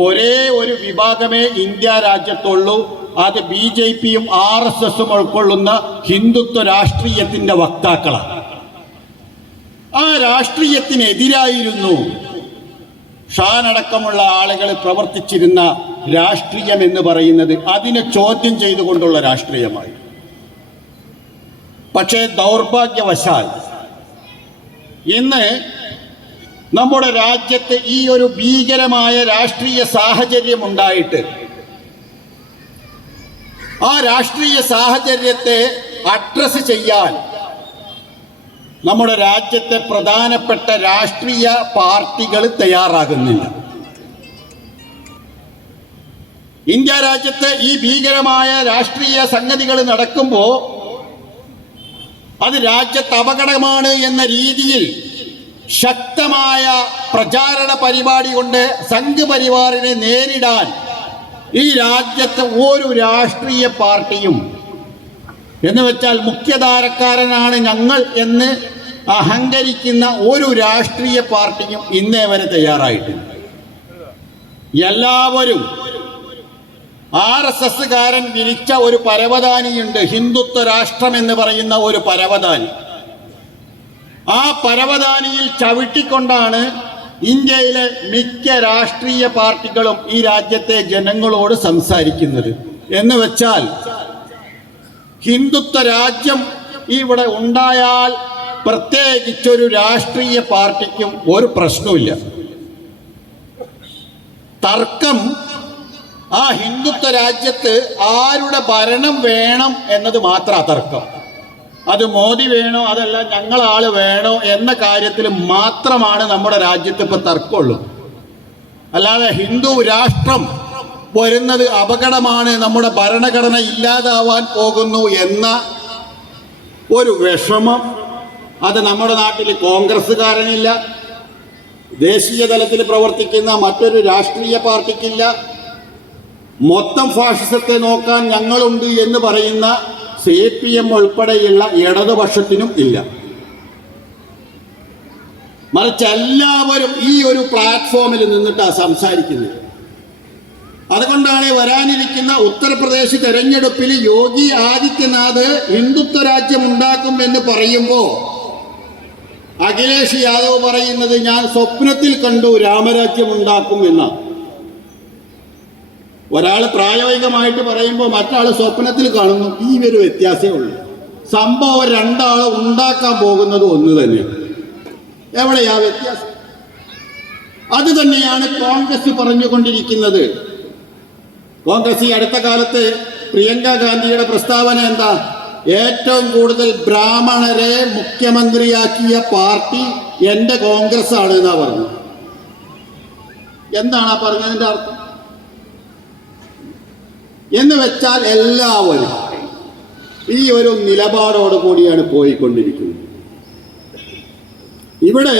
ഒരേ ഒരു വിഭാഗമേ ഇന്ത്യ രാജ്യത്തുള്ളൂ. അത് BJPയും RSSും ഉൾക്കൊള്ളുന്ന ഹിന്ദുത്വ രാഷ്ട്രീയത്തിൻ്റെ വക്താക്കളാണ്. ആ രാഷ്ട്രീയത്തിനെതിരായിരുന്നു ഷാനടക്കമുള്ള ആളുകൾ പ്രവർത്തിച്ചിരുന്ന രാഷ്ട്രീയം എന്ന് പറയുന്നത്. അതിനെ ചോദ്യം ചെയ്തുകൊണ്ടുള്ള രാഷ്ട്രീയമായി. പക്ഷേ ദൗർഭാഗ്യവശാൽ ഇന്ന് നമ്മുടെ രാജ്യത്ത് ഈ ഒരു ഭീകരമായ രാഷ്ട്രീയ സാഹചര്യം ഉണ്ടായിട്ട് ആ രാഷ്ട്രീയ സാഹചര്യത്തെ അഡ്രസ് ചെയ്യാൻ നമ്മുടെ രാജ്യത്തെ പ്രധാനപ്പെട്ട രാഷ്ട്രീയ പാർട്ടികൾ തയ്യാറാകുന്നില്ല. ഇന്ത്യ രാജ്യത്ത് ഈ ഭീകരമായ രാഷ്ട്രീയ സംഗതികൾ നടക്കുമ്പോൾ അത് രാജ്യത്ത് അപകടമാണ് എന്ന രീതിയിൽ ശക്തമായ പ്രചാരണ പരിപാടി കൊണ്ട് സംഘപരിവാറിനെ നേരിടാൻ ഈ രാജ്യത്ത് ഒരു രാഷ്ട്രീയ പാർട്ടിയും, എന്ന് വെച്ചാൽ മുഖ്യധാരക്കാരനാണ് ഞങ്ങൾ എന്ന് അഹങ്കരിക്കുന്ന ഒരു രാഷ്ട്രീയ പാർട്ടിയും ഇന്നേ വരെ തയ്യാറായിട്ടില്ല. എല്ലാവരും RSSകാരൻ വിരിച്ച ഒരു പരവതാനിയുണ്ട്, ഹിന്ദുത്വ രാഷ്ട്രം എന്ന് പറയുന്ന ഒരു പരവതാനി. ആ പരവതാനിയിൽ ചവിട്ടിക്കൊണ്ടാണ് ഇന്ത്യയിലെ മിക്ക രാഷ്ട്രീയ പാർട്ടികളും ഈ രാജ്യത്തെ ജനങ്ങളോട് സംസാരിക്കുന്നത്. എന്ന് വെച്ചാൽ ഹിന്ദുത്വ രാജ്യം ഇവിടെ ഉണ്ടായാൽ പ്രത്യേകിച്ചൊരു രാഷ്ട്രീയ പാർട്ടിക്കും ഒരു പ്രശ്നവുമില്ല. തർക്കം ആ ഹിന്ദുത്വ രാജ്യത്ത് ആരുടെ ഭരണം വേണം എന്നത് മാത്രമാണ് തർക്കം. അത് മോദി വേണോ അതല്ല ഞങ്ങളാള് വേണോ എന്ന കാര്യത്തിൽ മാത്രമാണ് നമ്മുടെ രാജ്യത്ത് ഇപ്പൊ തർക്കമുള്ളൂ. അല്ലാതെ ഹിന്ദു രാഷ്ട്രം വരുന്നത് അപകടമാണ്, നമ്മുടെ ഭരണഘടന ഇല്ലാതാവാൻ പോകുന്നു എന്ന ഒരു വിഷമം അത് നമ്മുടെ നാട്ടിൽ കോൺഗ്രസ്സുകാരനില്ല, ദേശീയ തലത്തിൽ പ്രവർത്തിക്കുന്ന മറ്റൊരു രാഷ്ട്രീയ പാർട്ടിക്കില്ല, മൊത്തം ഫാഷിസത്തെ നോക്കാൻ ഞങ്ങളുണ്ട് എന്ന് പറയുന്ന CPM ഉൾപ്പെടെയുള്ള ഇടതുപക്ഷത്തിനും ഇല്ല. മറിച്ച് എല്ലാവരും ഈ ഒരു പ്ലാറ്റ്ഫോമിൽ നിന്നിട്ടാണ് സംസാരിക്കുന്നത്. അതുകൊണ്ടാണ് വരാനിരിക്കുന്ന ഉത്തർപ്രദേശ് തെരഞ്ഞെടുപ്പിൽ യോഗി ആദിത്യനാഥ് ഹിന്ദുത്വ രാജ്യം ഉണ്ടാക്കും എന്ന് പറയുമ്പോൾ അഖിലേഷ് യാദവ് പറയുന്നത് ഞാൻ സ്വപ്നത്തിൽ കണ്ടു രാമരാജ്യം ഉണ്ടാക്കും എന്നാണ്. ഒരാൾ പ്രായോഗികമായിട്ട് പറയുമ്പോൾ മറ്റാൾ സ്വപ്നത്തിൽ കാണുന്നു. ഈ ഒരു വ്യത്യാസമേ ഉള്ളൂ. സംഭവം രണ്ടാൾ ഉണ്ടാക്കാൻ പോകുന്നത് ഒന്ന് തന്നെയാണ്. എവിടെയാ വ്യത്യാസം? അത് തന്നെയാണ് കോൺഗ്രസ് പറഞ്ഞുകൊണ്ടിരിക്കുന്നത്. കോൺഗ്രസ് ഈ അടുത്ത കാലത്ത് പ്രിയങ്ക ഗാന്ധിയുടെ പ്രസ്താവന എന്താ? ഏറ്റവും കൂടുതൽ ബ്രാഹ്മണരെ മുഖ്യമന്ത്രിയാക്കിയ പാർട്ടി എൻ്റെ കോൺഗ്രസ് ആണ് എന്നാ പറഞ്ഞു. എന്താണ് ആ പറഞ്ഞതിൻ്റെ അർത്ഥം? എന്ന് വെച്ചാൽ എല്ലാവരും ഈ ഒരു നിലപാടോട് കൂടിയാണ് പോയിക്കൊണ്ടിരിക്കുന്നത്. ഇവിടെ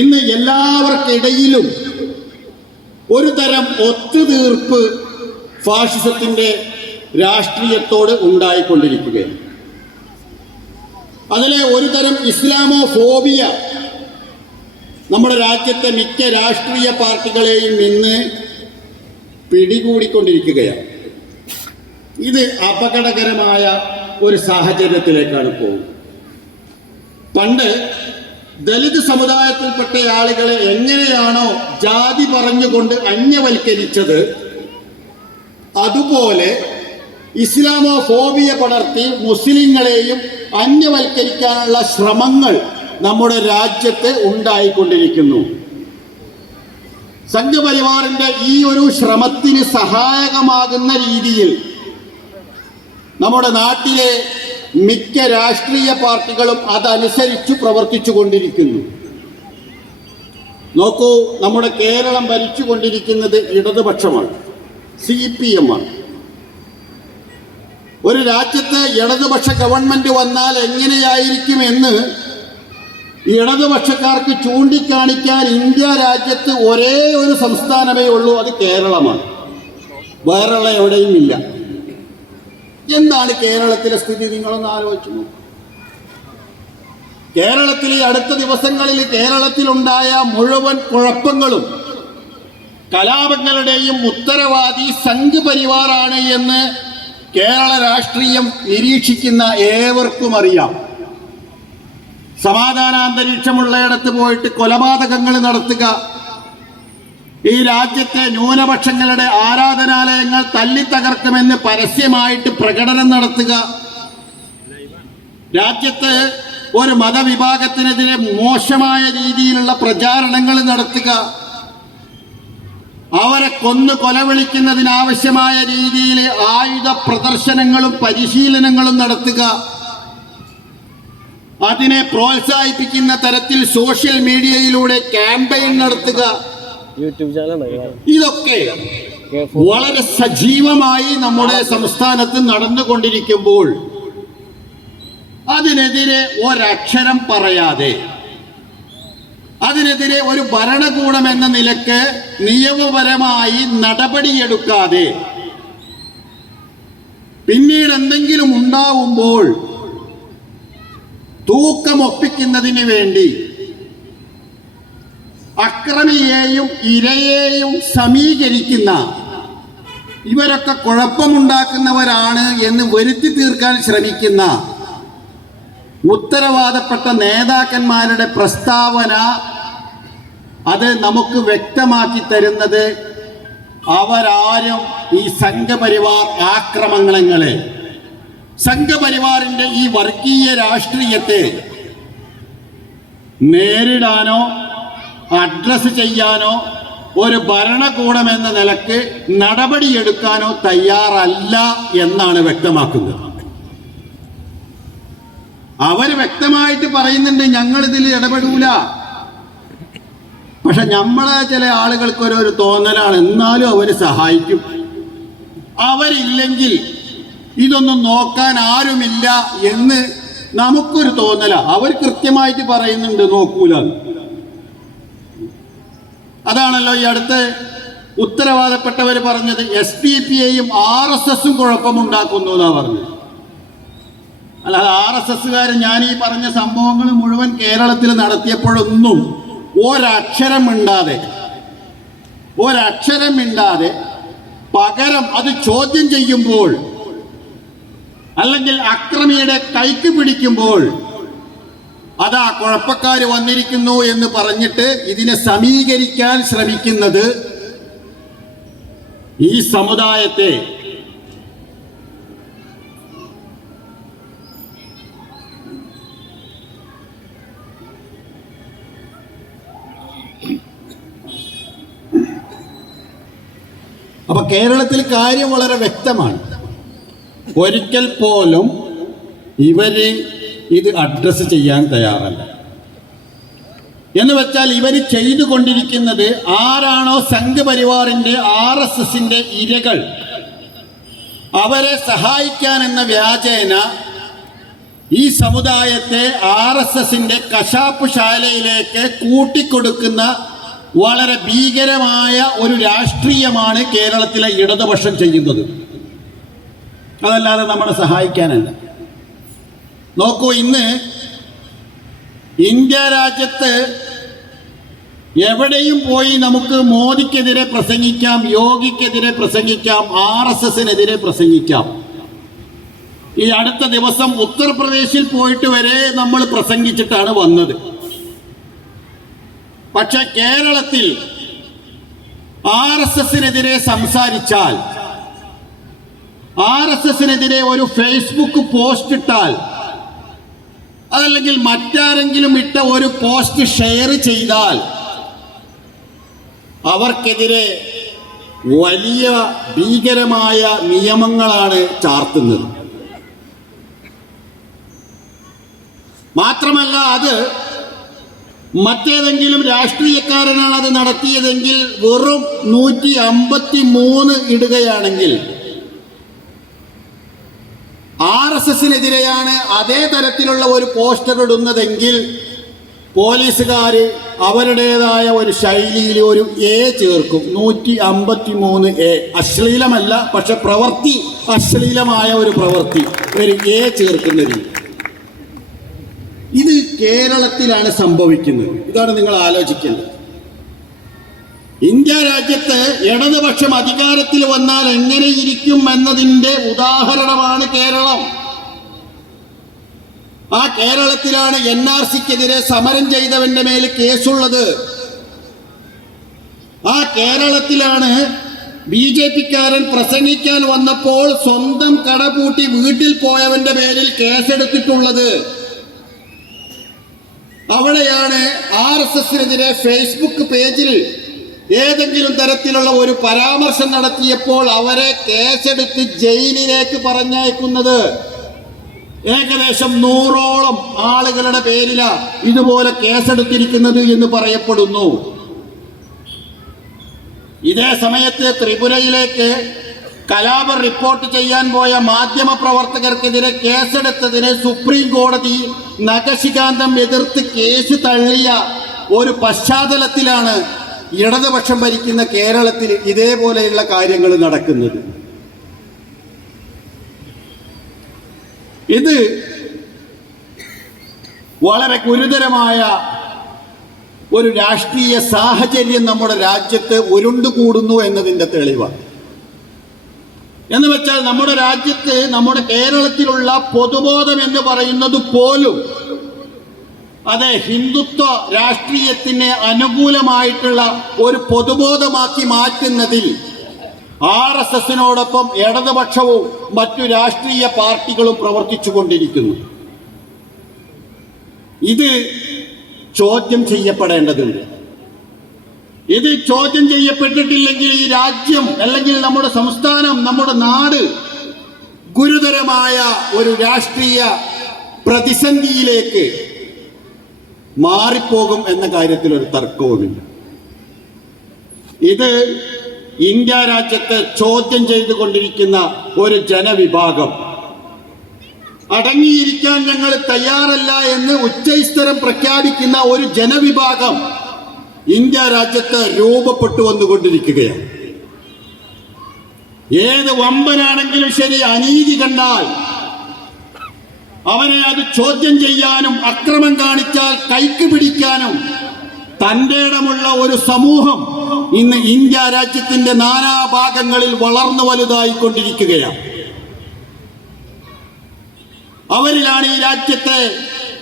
ഇന്ന് എല്ലാവർക്കിടയിലും ഒരു തരം ഒത്തുതീർപ്പ് ഫാഷിസത്തിന്റെ രാഷ്ട്രീയത്തോട് ഉണ്ടായിക്കൊണ്ടിരിക്കുകയാണ്. അതിലെ ഒരു തരം ഇസ്ലാമോഫോബിയ നമ്മുടെ രാജ്യത്തെ മിക്ക രാഷ്ട്രീയ പാർട്ടികളെയും ഇന്ന് പിടികൂടിക്കൊണ്ടിരിക്കുകയാണ്. ഇത് അപകടകരമായ ഒരു സാഹചര്യത്തിലേക്കാണ് പോകുന്നത്. പണ്ട് ദലിത് സമുദായത്തിൽപ്പെട്ട ആളുകളെ എങ്ങനെയാണോ ജാതി പറഞ്ഞുകൊണ്ട് അന്യവൽക്കരിച്ചത്, അതുപോലെ ഇസ്ലാമോഫോബിയ പടർത്തി മുസ്ലിങ്ങളെയും അന്യവൽക്കരിക്കാനുള്ള ശ്രമങ്ങൾ നമ്മുടെ രാജ്യത്ത് ഉണ്ടായിക്കൊണ്ടിരിക്കുന്നു. സംഘപരിവാറിന്റെ ഈ ഒരു ശ്രമത്തിന് സഹായകമാകുന്ന രീതിയിൽ നമ്മുടെ നാട്ടിലെ മിക്ക രാഷ്ട്രീയ പാർട്ടികളും അതനുസരിച്ച് പ്രവർത്തിച്ചു കൊണ്ടിരിക്കുന്നു. നോക്കൂ, നമ്മുടെ കേരളം ഭരിച്ചുകൊണ്ടിരിക്കുന്നത് ഇടതുപക്ഷമാണ്, CPM ആണ്. ഒരു രാജ്യത്ത് ഇടതുപക്ഷ ഗവൺമെന്റ് വന്നാൽ എങ്ങനെയായിരിക്കുമെന്ന് ഇടതുപക്ഷക്കാർക്ക് ചൂണ്ടിക്കാണിക്കാൻ ഇന്ത്യ രാജ്യത്ത് ഒരേ ഒരു സംസ്ഥാനമേ ഉള്ളൂ, അത് കേരളമാണ്. വേറെയുള്ള എവിടെയും ഇല്ല. എന്താണ് കേരളത്തിലെ സ്ഥിതി? നിങ്ങളൊന്ന് ആലോചിച്ചു നോക്കൂ. കേരളത്തിൽ അടുത്ത ദിവസങ്ങളിൽ കേരളത്തിലുണ്ടായ മുഴുവൻ കുഴപ്പങ്ങളും കലാപങ്ങളുടെയും ഉത്തരവാദി സംഘപരിവാറാണ് എന്ന് കേരള രാഷ്ട്രീയം നിരീക്ഷിക്കുന്ന ഏവർക്കും അറിയാം. സമാധാനാന്തരീക്ഷമുള്ളയിടത്ത് പോയിട്ട് കൊലപാതകങ്ങൾ നടത്തുക, ഈ രാജ്യത്തെ ന്യൂനപക്ഷങ്ങളുടെ ആരാധനാലയങ്ങൾ തല്ലിത്തകർക്കുമെന്ന് പരസ്യമായിട്ട് പ്രകടനം നടത്തുക, രാജ്യത്ത് ഒരു മതവിഭാഗത്തിനെതിരെ മോശമായ രീതിയിലുള്ള പ്രചാരണങ്ങൾ നടത്തുക, അവരെ കൊലവിളിക്കുന്നതിനാവശ്യമായ രീതിയിൽ ആയുധ പ്രദർശനങ്ങളും പരിശീലനങ്ങളും നടത്തുക, അതിനെ പ്രോത്സാഹിപ്പിക്കുന്ന തരത്തിൽ സോഷ്യൽ മീഡിയയിലൂടെ ക്യാമ്പയിൻ നടത്തുക, ഇതൊക്കെ വളരെ സജീവമായി നമ്മുടെ സംസ്ഥാനത്ത് നടന്നുകൊണ്ടിരിക്കുമ്പോൾ അതിനെതിരെ ഒരക്ഷരം പറയാതെ, അതിനെതിരെ ഒരു ഭരണകൂടം എന്ന നിലക്ക് നിയമപരമായി നടപടിയെടുക്കാതെ, പിന്നീട് എന്തെങ്കിലും ഉണ്ടാവുമ്പോൾ തൂക്കമൊപ്പിക്കുന്നതിന് വേണ്ടി അക്രമിയെയും ഇരയെയും സമീകരിക്കുന്ന, ഇവരൊക്കെ കുഴപ്പമുണ്ടാക്കുന്നവരാണ് എന്ന് വരുത്തി തീർക്കാൻ ശ്രമിക്കുന്ന ഉത്തരവാദപ്പെട്ട നേതാക്കന്മാരുടെ പ്രസ്താവന അത് നമുക്ക് വ്യക്തമാക്കി തരുന്നത് അവരാരും ഈ സംഘപരിവാർ ആക്രമണങ്ങളെ, സംഘപരിവാറിന്റെ ഈ വർഗീയ രാഷ്ട്രീയത്തെ നേരിടാനോ അഡ്രസ് ചെയ്യാനോ ഒരു ഭരണകൂടം എന്ന നിലക്ക് നടപടിയെടുക്കാനോ തയ്യാറല്ല എന്നാണ് വ്യക്തമാക്കുന്നത്. അവർ വ്യക്തമായിട്ട് പറയുന്നുണ്ട് ഞങ്ങൾ ഇതിൽ ഇടപെടൂല. പക്ഷെ നമ്മളെ ചില ആളുകൾക്ക് ഒരു തോന്നലാണ്, എന്നാലും അവർ സഹായിക്കും, അവരില്ലെങ്കിൽ ഇതൊന്നും നോക്കാൻ ആരുമില്ല എന്ന് നമുക്കൊരു തോന്നല. അവർ കൃത്യമായിട്ട് പറയുന്നുണ്ട് നോക്കൂല. അതാണല്ലോ ഈ അടുത്ത് ഉത്തരവാദപ്പെട്ടവർ പറഞ്ഞത്, SDPIയും RSSും കുഴപ്പമുണ്ടാക്കുന്നു എന്നാ പറഞ്ഞത്. അല്ലാതെ RSSകാർ ഞാൻ ഈ പറഞ്ഞ സംഭവങ്ങൾ മുഴുവൻ കേരളത്തിൽ നടത്തിയപ്പോഴൊന്നും ഒരക്ഷരം മിണ്ടാതെ പകരം അത് ചോദ്യം ചെയ്യുമ്പോൾ അല്ലെങ്കിൽ അക്രമിയുടെ കൈക്ക് പിടിക്കുമ്പോൾ അതാ കുഴപ്പക്കാർ വന്നിരിക്കുന്നു എന്ന് പറഞ്ഞിട്ട് ഇതിനെ സമീകരിക്കാൻ ശ്രമിക്കുന്നത് ഈ സമുദായത്തെ അപ്പൊ കേരളത്തിൽ കാര്യം വളരെ വ്യക്തമാണ്. ഒരിക്കൽ പോലും ഇവര് ഇത് അഡ്രസ് ചെയ്യാൻ തയ്യാറല്ല. എന്ന് വെച്ചാൽ ഇവര് ചെയ്തുകൊണ്ടിരിക്കുന്നത് ആരാണോ സംഘപരിവാറിന്റെ RSSന്റെ ഇരകൾ അവരെ സഹായിക്കാൻ എന്ന വ്യാജേന ഈ സമുദായത്തെ RSSന്റെ കശാപ്പ് ശാലയിലേക്ക് കൂട്ടിക്കൊടുക്കുന്ന വളരെ ഭീകരമായ ഒരു രാഷ്ട്രീയമാണ് കേരളത്തിലെ ഇടതുപക്ഷം ചെയ്യുന്നത്. അതല്ലാതെ നമ്മളെ സഹായിക്കാനല്ല. നോക്കൂ, ഇന്ന് ഇന്ത്യ രാജ്യത്ത് എവിടെയും പോയി നമുക്ക് മോദിക്കെതിരെ പ്രസംഗിക്കാം, യോഗിക്കെതിരെ പ്രസംഗിക്കാം, RSSനെതിരെ പ്രസംഗിക്കാം. ഈ അടുത്ത ദിവസം ഉത്തർപ്രദേശിൽ പോയിട്ട് വരെ നമ്മൾ പ്രസംഗിച്ചിട്ടാണ് വന്നത്. പക്ഷെ കേരളത്തിൽ RSSനെതിരെ സംസാരിച്ചാൽ, RSSനെതിരെ ഒരു ഫേസ്ബുക്ക് പോസ്റ്റ് ഇട്ടാൽ, അതല്ലെങ്കിൽ മറ്റാരെങ്കിലും ഇട്ട ഒരു പോസ്റ്റ് ഷെയർ ചെയ്താൽ അവർക്കെതിരെ വലിയ ഭീകരമായ നിയമങ്ങളാണ് ചാർത്തുന്നത്. മാത്രമല്ല, അത് മറ്റേതെങ്കിലും രാഷ്ട്രീയക്കാരനാണ് അത് നടത്തിയതെങ്കിൽ വെറും 153 ഇടുകയാണെങ്കിൽ, RSSനെതിരെയാണ് അതേ തരത്തിലുള്ള ഒരു പോസ്റ്റർ ഇടുന്നതെങ്കിൽ പോലീസുകാർ അവരുടേതായ ഒരു ശൈലിയിൽ ഒരു A ചേർക്കും. 153A. അശ്ലീലമല്ല, പക്ഷെ പ്രവൃത്തി അശ്ലീലമായ ഒരു പ്രവൃത്തി, ഒരു A ചേർക്കുന്നത്. ഇത് കേരളത്തിലാണ് സംഭവിക്കുന്നത്. ഇതാണ് നിങ്ങൾ ആലോചിക്കേണ്ടത്. ഇന്ത്യ രാജ്യത്ത് ഇടതുപക്ഷം അധികാരത്തിൽ വന്നാൽ എങ്ങനെ ഇരിക്കും എന്നതിൻ്റെ ഉദാഹരണമാണ് കേരളം. ആ കേരളത്തിലാണ് NRCക്കെതിരെ സമരം ചെയ്തവന്റെ മേൽ കേസുള്ളത്. ആ കേരളത്തിലാണ് BJPക്കാരൻ പ്രസംഗിക്കാൻ വന്നപ്പോൾ സ്വന്തം കട പൂട്ടി വീട്ടിൽ പോയവന്റെ പേരിൽ കേസെടുത്തിട്ടുള്ളത്. അവിടെയാണ് RSSനെതിരെ ഫേസ്ബുക്ക് പേജിൽ ഏതെങ്കിലും തരത്തിലുള്ള ഒരു പരാമർശം നടത്തിയപ്പോൾ അവരെ കേസെടുത്ത് ജയിലിലേക്ക് പറഞ്ഞയക്കുന്നത്. ഏകദേശം 100ഓളം ആളുകളുടെ പേരിലാണ് ഇതുപോലെ കേസെടുത്തിരിക്കുന്നത് എന്ന് പറയപ്പെടുന്നു. ഇതേ സമയത്ത് ത്രിപുരയിലേക്ക് കലാപം റിപ്പോർട്ട് ചെയ്യാൻ പോയ മാധ്യമ പ്രവർത്തകർക്കെതിരെ കേസെടുത്തതിന് സുപ്രീം കോടതി നഖശികാന്തം എതിർത്ത് കേസ് തള്ളിയ ഒരു പശ്ചാത്തലത്തിലാണ് ഇടതുപക്ഷം ഭരിക്കുന്ന കേരളത്തിൽ ഇതേപോലെയുള്ള കാര്യങ്ങൾ നടക്കുന്നത്. ഇത് വളരെ ഗുരുതരമായ ഒരു രാഷ്ട്രീയ സാഹചര്യം നമ്മുടെ രാജ്യത്ത് ഉരുണ്ടുകൂടുന്നു എന്നതിൻ്റെ തെളിവാണ്. എന്ന് വെച്ചാൽ നമ്മുടെ രാജ്യത്ത്, നമ്മുടെ കേരളത്തിലുള്ള പൊതുബോധം എന്ന് പറയുന്നത് പോലും അത് ഹിന്ദുത്വ രാഷ്ട്രീയത്തിന് അനുകൂലമായിട്ടുള്ള ഒരു പൊതുബോധമാക്കി മാറ്റുന്നതിൽ RSSനോടൊപ്പം ഇടതുപക്ഷവും മറ്റു രാഷ്ട്രീയ പാർട്ടികളും പ്രവർത്തിച്ചു കൊണ്ടിരിക്കുന്നു. ഇത് ചോദ്യം ചെയ്യപ്പെടേണ്ടതുണ്ട്. ഇത് ചോദ്യം ചെയ്യപ്പെട്ടിട്ടില്ലെങ്കിൽ ഈ രാജ്യം, അല്ലെങ്കിൽ നമ്മുടെ സംസ്ഥാനം, നമ്മുടെ നാട് ഗുരുതരമായ ഒരു രാഷ്ട്രീയ പ്രതിസന്ധിയിലേക്ക് മാറിപ്പോകും എന്ന കാര്യത്തിൽ ഒരു തർക്കവുമില്ല. ഇത് ഇന്ത്യ രാജ്യത്തെ ചോദ്യം ചെയ്തുകൊണ്ടിരിക്കുന്ന ഒരു ജനവിഭാഗം, അടങ്ങിയിരിക്കാൻ ഞങ്ങൾ തയ്യാറല്ല എന്ന് ഉച്ചൈസ്തരം പ്രഖ്യാപിക്കുന്ന ഒരു ജനവിഭാഗം ഇന്ത്യ രാജ്യത്ത് രൂപപ്പെട്ടു വന്നുകൊണ്ടിരിക്കുകയാണ്. ഏത് വമ്പനാണെങ്കിലും ശരി, അനീതി കണ്ടാൽ അവനെ അത് ചോദ്യം ചെയ്യാനും അക്രമം കാണിച്ചാൽ കൈക്ക് പിടിക്കാനും തൻ്റെ ഇടമുള്ള ഒരു സമൂഹം ഇന്ന് ഇന്ത്യ രാജ്യത്തിന്റെ നാനാഭാഗങ്ങളിൽ വളർന്നു വലുതായിക്കൊണ്ടിരിക്കുകയാണ്. അവരിലാണ് ഈ രാജ്യത്തെ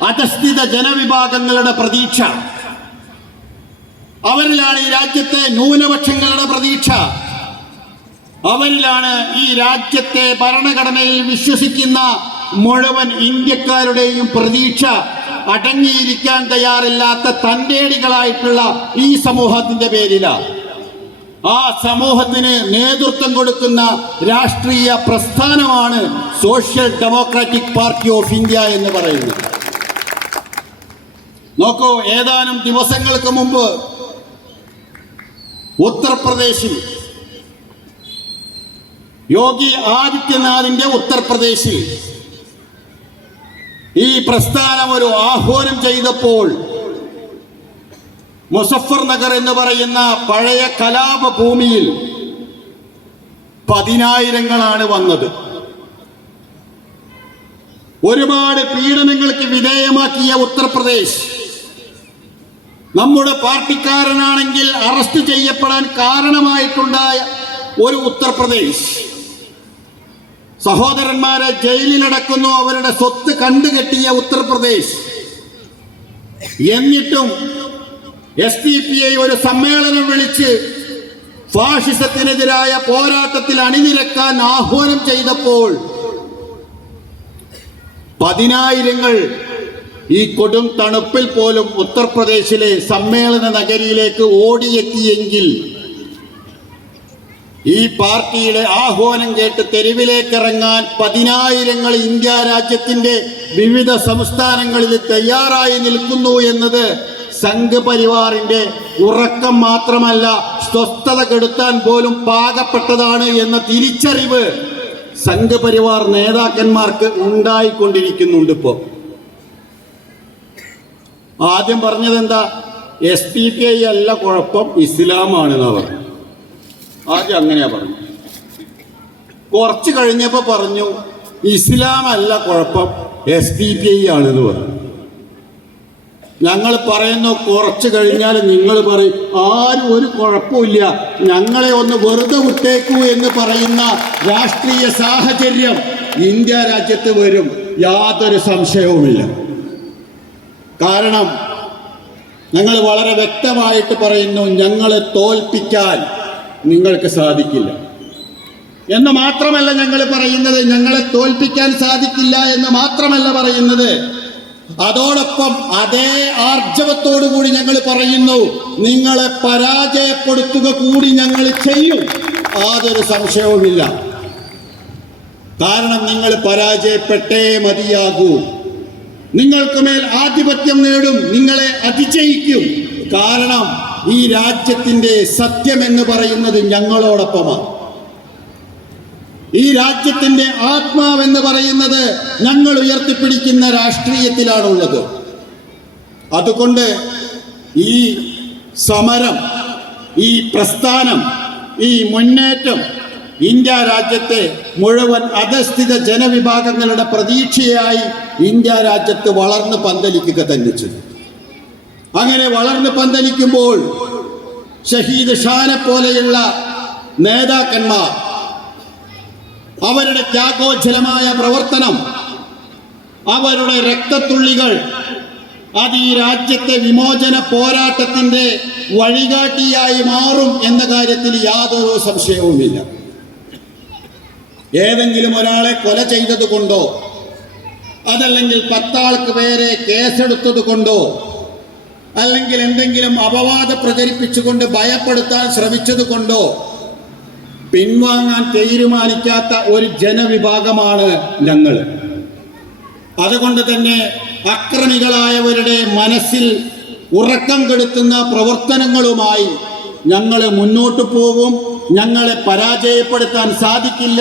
അധസ്ഥിത ജനവിഭാഗങ്ങളുടെ പ്രതീക്ഷ. അവരിലാണ് ഈ രാജ്യത്തെ ന്യൂനപക്ഷങ്ങളുടെ പ്രതീക്ഷ. അവരിലാണ് ഈ രാജ്യത്തെ ഭരണഘടനയിൽ വിശ്വസിക്കുന്ന മുഴുവൻ ഇന്ത്യക്കാരുടെയും പ്രതീക്ഷ. അടങ്ങിയിരിക്കാൻ തയ്യാറില്ലാത്ത തന്റേടികളായിട്ടുള്ള ഈ സമൂഹത്തിന്റെ പേരിലാണ്. ആ സമൂഹത്തിന് നേതൃത്വം കൊടുക്കുന്ന രാഷ്ട്രീയ പ്രസ്ഥാനമാണ് social democratic party of India എന്ന് പറയുന്നത്. നോക്കൂ, ഏതാനും ദിവസങ്ങൾക്ക് മുമ്പ് ഉത്തർപ്രദേശിൽ, യോഗി ആദിത്യനാഥിന്റെ ഉത്തർപ്രദേശിൽ ഈ പ്രസ്ഥാനം ഒരു ആഹ്വാനം ചെയ്തപ്പോൾ മുസഫർ നഗർ എന്ന് പറയുന്ന പഴയ കലാപ ഭൂമിയിൽ 10,000ങ്ങളാണ് വന്നത്. ഒരുപാട് പീഡനങ്ങൾക്ക് വിധേയമാക്കിയ ഉത്തർപ്രദേശ്, നമ്മുടെ പാർട്ടിക്കാരനാണെങ്കിൽ അറസ്റ്റ് ചെയ്യപ്പെടാൻ കാരണമായിട്ടുണ്ടായ ഒരു ഉത്തർപ്രദേശ്, സഹോദരന്മാരെ ജയിലിലടക്കുന്നു, അവരുടെ സ്വത്ത് കണ്ടുകെട്ടിയ ഉത്തർപ്രദേശ്. എന്നിട്ടും SDPI ഒരു സമ്മേളനം വിളിച്ച് ഫാഷിസത്തിനെതിരായ പോരാട്ടത്തിൽ അണിനിരക്കാൻ ആഹ്വാനം ചെയ്തപ്പോൾ 10,000ങ്ങൾ ഈ കൊടും തണുപ്പിൽ പോലും ഉത്തർപ്രദേശിലെ സമ്മേളന നഗരിയിലേക്ക് ഓടിയെത്തിയെങ്കിൽ ഈ പാർട്ടിയുടെ ആഹ്വാനം കേട്ട് തെരുവിലേക്ക് ഇറങ്ങാൻ 10,000ങ്ങൾ ഇന്ത്യ രാജ്യത്തിന്റെ വിവിധ സംസ്ഥാനങ്ങളിൽ തയ്യാറായി നിൽക്കുന്നു എന്നത് സംഘപരിവാറിന്റെ ഉറക്കം മാത്രമല്ല, സ്വസ്ഥത കെടുത്താൻ പോലും പാകപ്പെട്ടതാണ് എന്ന തിരിച്ചറിവ് സംഘപരിവാർ നേതാക്കന്മാർക്ക് ഉണ്ടായിക്കൊണ്ടിരിക്കുന്നുണ്ട്. ഇപ്പോൾ ആദ്യം പറഞ്ഞത് എന്താ? SDPI അല്ല കുഴപ്പം, ഇസ്ലാമാണെന്ന് പറഞ്ഞു. ആദ്യം അങ്ങനെയാ പറഞ്ഞു. കുറച്ച് കഴിഞ്ഞപ്പോൾ പറഞ്ഞു ഇസ്ലാം അല്ല കുഴപ്പം, SDPI ആണെന്ന് പറഞ്ഞു. ഞങ്ങൾ പറയുന്നു, കുറച്ച് കഴിഞ്ഞാൽ നിങ്ങൾ പറയും ആരും ഒരു കുഴപ്പമില്ല, ഞങ്ങളെ ഒന്ന് വെറുതെ വിട്ടേക്കൂ എന്ന് പറയുന്ന രാഷ്ട്രീയ സാഹചര്യം ഇന്ത്യ രാജ്യത്ത് വരും, യാതൊരു സംശയവുമില്ല. കാരണം ഞങ്ങൾ വളരെ വ്യക്തമായിട്ട് പറയുന്നു, ഞങ്ങളെ തോൽപ്പിക്കാൻ നിങ്ങൾക്ക് സാധിക്കില്ല എന്ന് മാത്രമല്ല ഞങ്ങൾ പറയുന്നത്, ഞങ്ങളെ തോൽപ്പിക്കാൻ സാധിക്കില്ല എന്ന് മാത്രമല്ല പറയുന്നത്, അതോടൊപ്പം അതേ ആർജവത്തോടുകൂടി ഞങ്ങൾ പറയുന്നു, നിങ്ങളെ പരാജയപ്പെടുത്തുക കൂടി ഞങ്ങൾ ചെയ്യും. യാതൊരു സംശയവുമില്ല. കാരണം നിങ്ങൾ പരാജയപ്പെട്ടേ മതിയാകൂ. നിങ്ങൾക്ക് മേൽ ആധിപത്യം നേടും, നിങ്ങളെ അതിജയിക്കും. കാരണം ഈ രാജ്യത്തിൻ്റെ സത്യം എന്ന് പറയുന്നത് ഞങ്ങളോടൊപ്പമാണ്. ഈ രാജ്യത്തിൻ്റെ ആത്മാവെന്ന് പറയുന്നത് ഞങ്ങൾ ഉയർത്തിപ്പിടിക്കുന്ന രാഷ്ട്രീയത്തിലാണുള്ളത്. അതുകൊണ്ട് ഈ സമരം, ഈ പ്രസ്ഥാനം, ഈ മുന്നേറ്റം ഇന്ത്യ രാജ്യത്തെ മുഴുവൻ അധസ്ഥിത ജനവിഭാഗങ്ങളുടെ പ്രതീക്ഷയായി ഇന്ത്യ രാജ്യത്ത് വളർന്ന് പന്തലിക്കുക തന്നെ ചെയ്യും. അങ്ങനെ വളർന്ന് പന്തലിക്കുമ്പോൾ ഷഹീദ് ഷാനെ പോലെയുള്ള നേതാക്കന്മാർ അവരുടെ ത്യാഗോജ്ജലമായ പ്രവർത്തനം, അവരുടെ രക്തത്തുള്ളികൾ അത് ഈ രാജ്യത്തെ വിമോചന പോരാട്ടത്തിൻ്റെ വഴികാട്ടിയായി മാറും എന്ന കാര്യത്തിൽ യാതൊരു സംശയവുമില്ല. ഏതെങ്കിലും ഒരാളെ കൊല ചെയ്തത് കൊണ്ടോ അതല്ലെങ്കിൽ 10 ആൾക്ക് പേരെ കേസെടുത്തത് കൊണ്ടോ അല്ലെങ്കിൽ എന്തെങ്കിലും അപവാദം പ്രചരിപ്പിച്ചുകൊണ്ട് ഭയപ്പെടുത്താൻ ശ്രമിച്ചത് കൊണ്ടോ പിൻവാങ്ങാൻ തീരുമാനിക്കാത്ത ഒരു ജനവിഭാഗമാണ് ഞങ്ങൾ. അതുകൊണ്ട് തന്നെ അക്രമികളായവരുടെ മനസ്സിൽ ഉറക്കം കെടുത്തുന്ന പ്രവർത്തനങ്ങളുമായി ഞങ്ങൾ മുന്നോട്ട് പോകും. ഞങ്ങളെ പരാജയപ്പെടുത്താൻ സാധിക്കില്ല.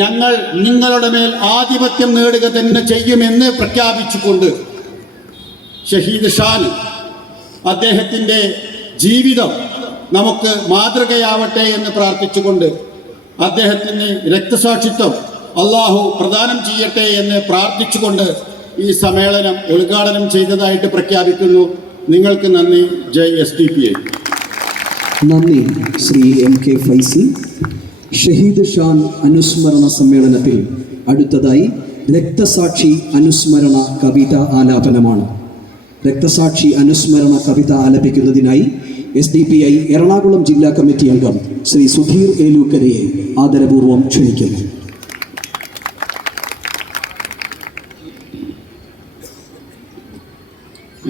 ഞങ്ങൾ നിങ്ങളുടെ മേൽ ആധിപത്യം നേടുക തന്നെ ചെയ്യുമെന്ന് പ്രഖ്യാപിച്ചുകൊണ്ട് ഷഹീദ് ഷാൻ അദ്ദേഹത്തിൻ്റെ ജീവിതം നമുക്ക് മാതൃകയാവട്ടെ എന്ന് പ്രാർത്ഥിച്ചുകൊണ്ട് അദ്ദേഹത്തിന് രക്തസാക്ഷിത്വം അള്ളാഹു പ്രദാനം ചെയ്യട്ടെ എന്ന് പ്രാർത്ഥിച്ചുകൊണ്ട് ഈ സമ്മേളനം ഉദ്ഘാടനം ചെയ്തതായിട്ട് പ്രഖ്യാപിക്കുന്നു. നിങ്ങൾക്ക് നന്ദി. ജയ് SDPI. നന്ദി ശ്രീ MK ഫൈസി. ഷഹീദ് ഷാൻ അനുസ്മരണ സമ്മേളനത്തിൽ അടുത്തതായി രക്തസാക്ഷി അനുസ്മരണ കവിത ആലാപനമാണ്. രക്തസാക്ഷി അനുസ്മരണ കവിത ആലപിക്കുന്നതിനായി SDPI എറണാകുളം ജില്ലാ കമ്മിറ്റി അംഗം ശ്രീ സുധീർ ഏലൂക്കരയെ ആദരപൂർവ്വം ക്ഷണിക്കുന്നു.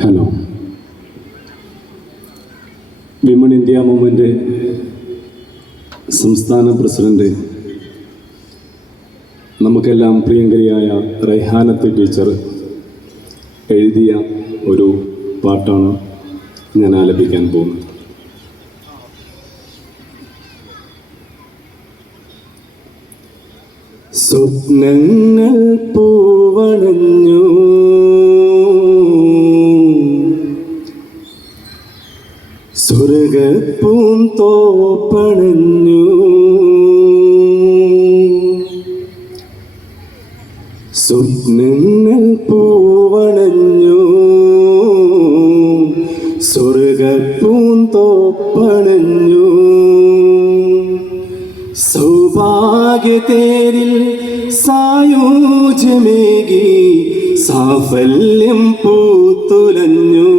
ഹലോ. വിമൺ ഇന്ത്യ മൂവ്മെൻ്റ് സംസ്ഥാന പ്രസിഡന്റ്, നമുക്കെല്ലാം പ്രിയങ്കരിയായ റൈഹാനത്ത് ടീച്ചർ എഴുതിയ ഒരു പാട്ടാണ് ഞാൻ ആലപിക്കാൻ പോകുന്നത്. സ്വപ്നങ്ങൾ പൂവണഞ്ഞു, സ്വർഗപ്പൂന്തോപ്പണഞ്ഞു, സ്വപ്നങ്ങൾ പൂവണഞ്ഞു, സ്വർഗപ്പൂന്തോപ്പണഞ്ഞു, സൗഭാഗ്യതേരിൽ സായൂജ്യമേകി സാഫല്യം പൂത്തുലഞ്ഞു,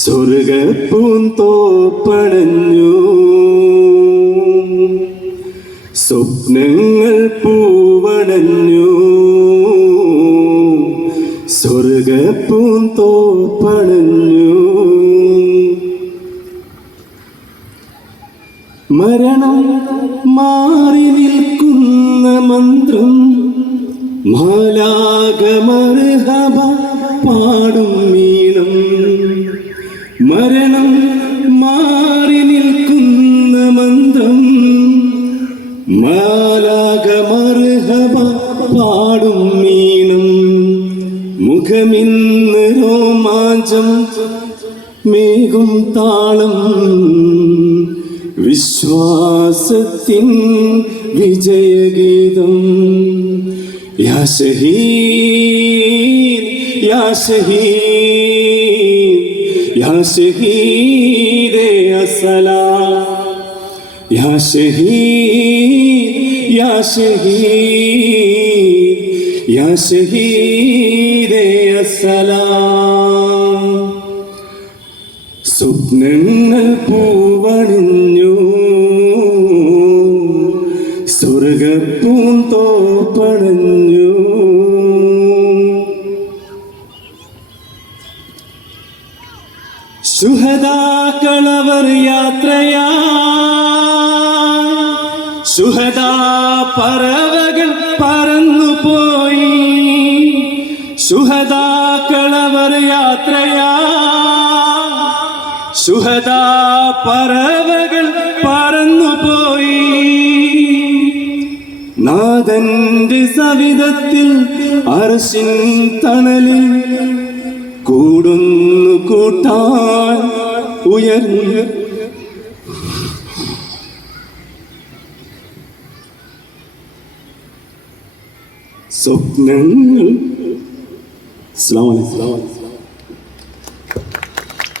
സ്വർഗപ്പൂന്തോപ്പണഞ്ഞു, സ്വപ്നങ്ങൾ പൂവണഞ്ഞു, സ്വർഗപ്പൂന്തോപ്പണഞ്ഞു. മരണം മാറി നിൽക്കുന്ന മന്ത്രം മാലാഖമർഹബ പാടും മീണം. മരണം മാറി നിൽക്കുന്ന മന്ത്രം മാലാഖമർഹബ പാടും മീണം. മുഖമിന്ന് രോമാഞ്ചം മേഘം താളം, വിശ്വാസത്തിൻ വിജയഗീതം. യാ ശഹീദ് യാ ശഹീദ് യാ ശഹീദേ അസ്സലാം, യാ ശഹീദ് യാ ശഹീദ് യാ ശഹീദേ അസ്സലാം. സ്വപ്നങ്ങൾ പൂവണിഞ്ഞു, സ്വർഗപ്പൂന്തോപ്പണഞ്ഞു. സുഹദാക്കളവർ യാത്രയാ സുഹദാ പറവകൾ പറന്നുപോയി സുഹദാക്കളവർ യാത്രയാ സുഹദാ പറവകൾ പറന്നുപോയി നാഥന്റെ സവിധത്തിൽ അർശിൻ തണലിൽ കൂടുന്നു കൂട്ടാൻ ഉയർന്നു സ്വപ്നങ്ങൾ. അസ്സലാമു അലൈക്കും.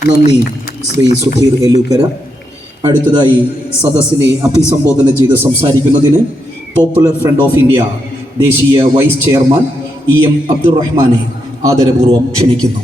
നന്ദി ശ്രീ സുധീർ എലൂക്കര. അടുത്തതായി സദസ്സിനെ അഭിസംബോധന ചെയ്ത് സംസാരിക്കുന്നതിന് പോപ്പുലർ ഫ്രണ്ട് ഓഫ് ഇന്ത്യ ദേശീയ വൈസ് ചെയർമാൻ EM അബ്ദുറഹ്മാനെ ആദരപൂർവ്വം ക്ഷണിക്കുന്നു.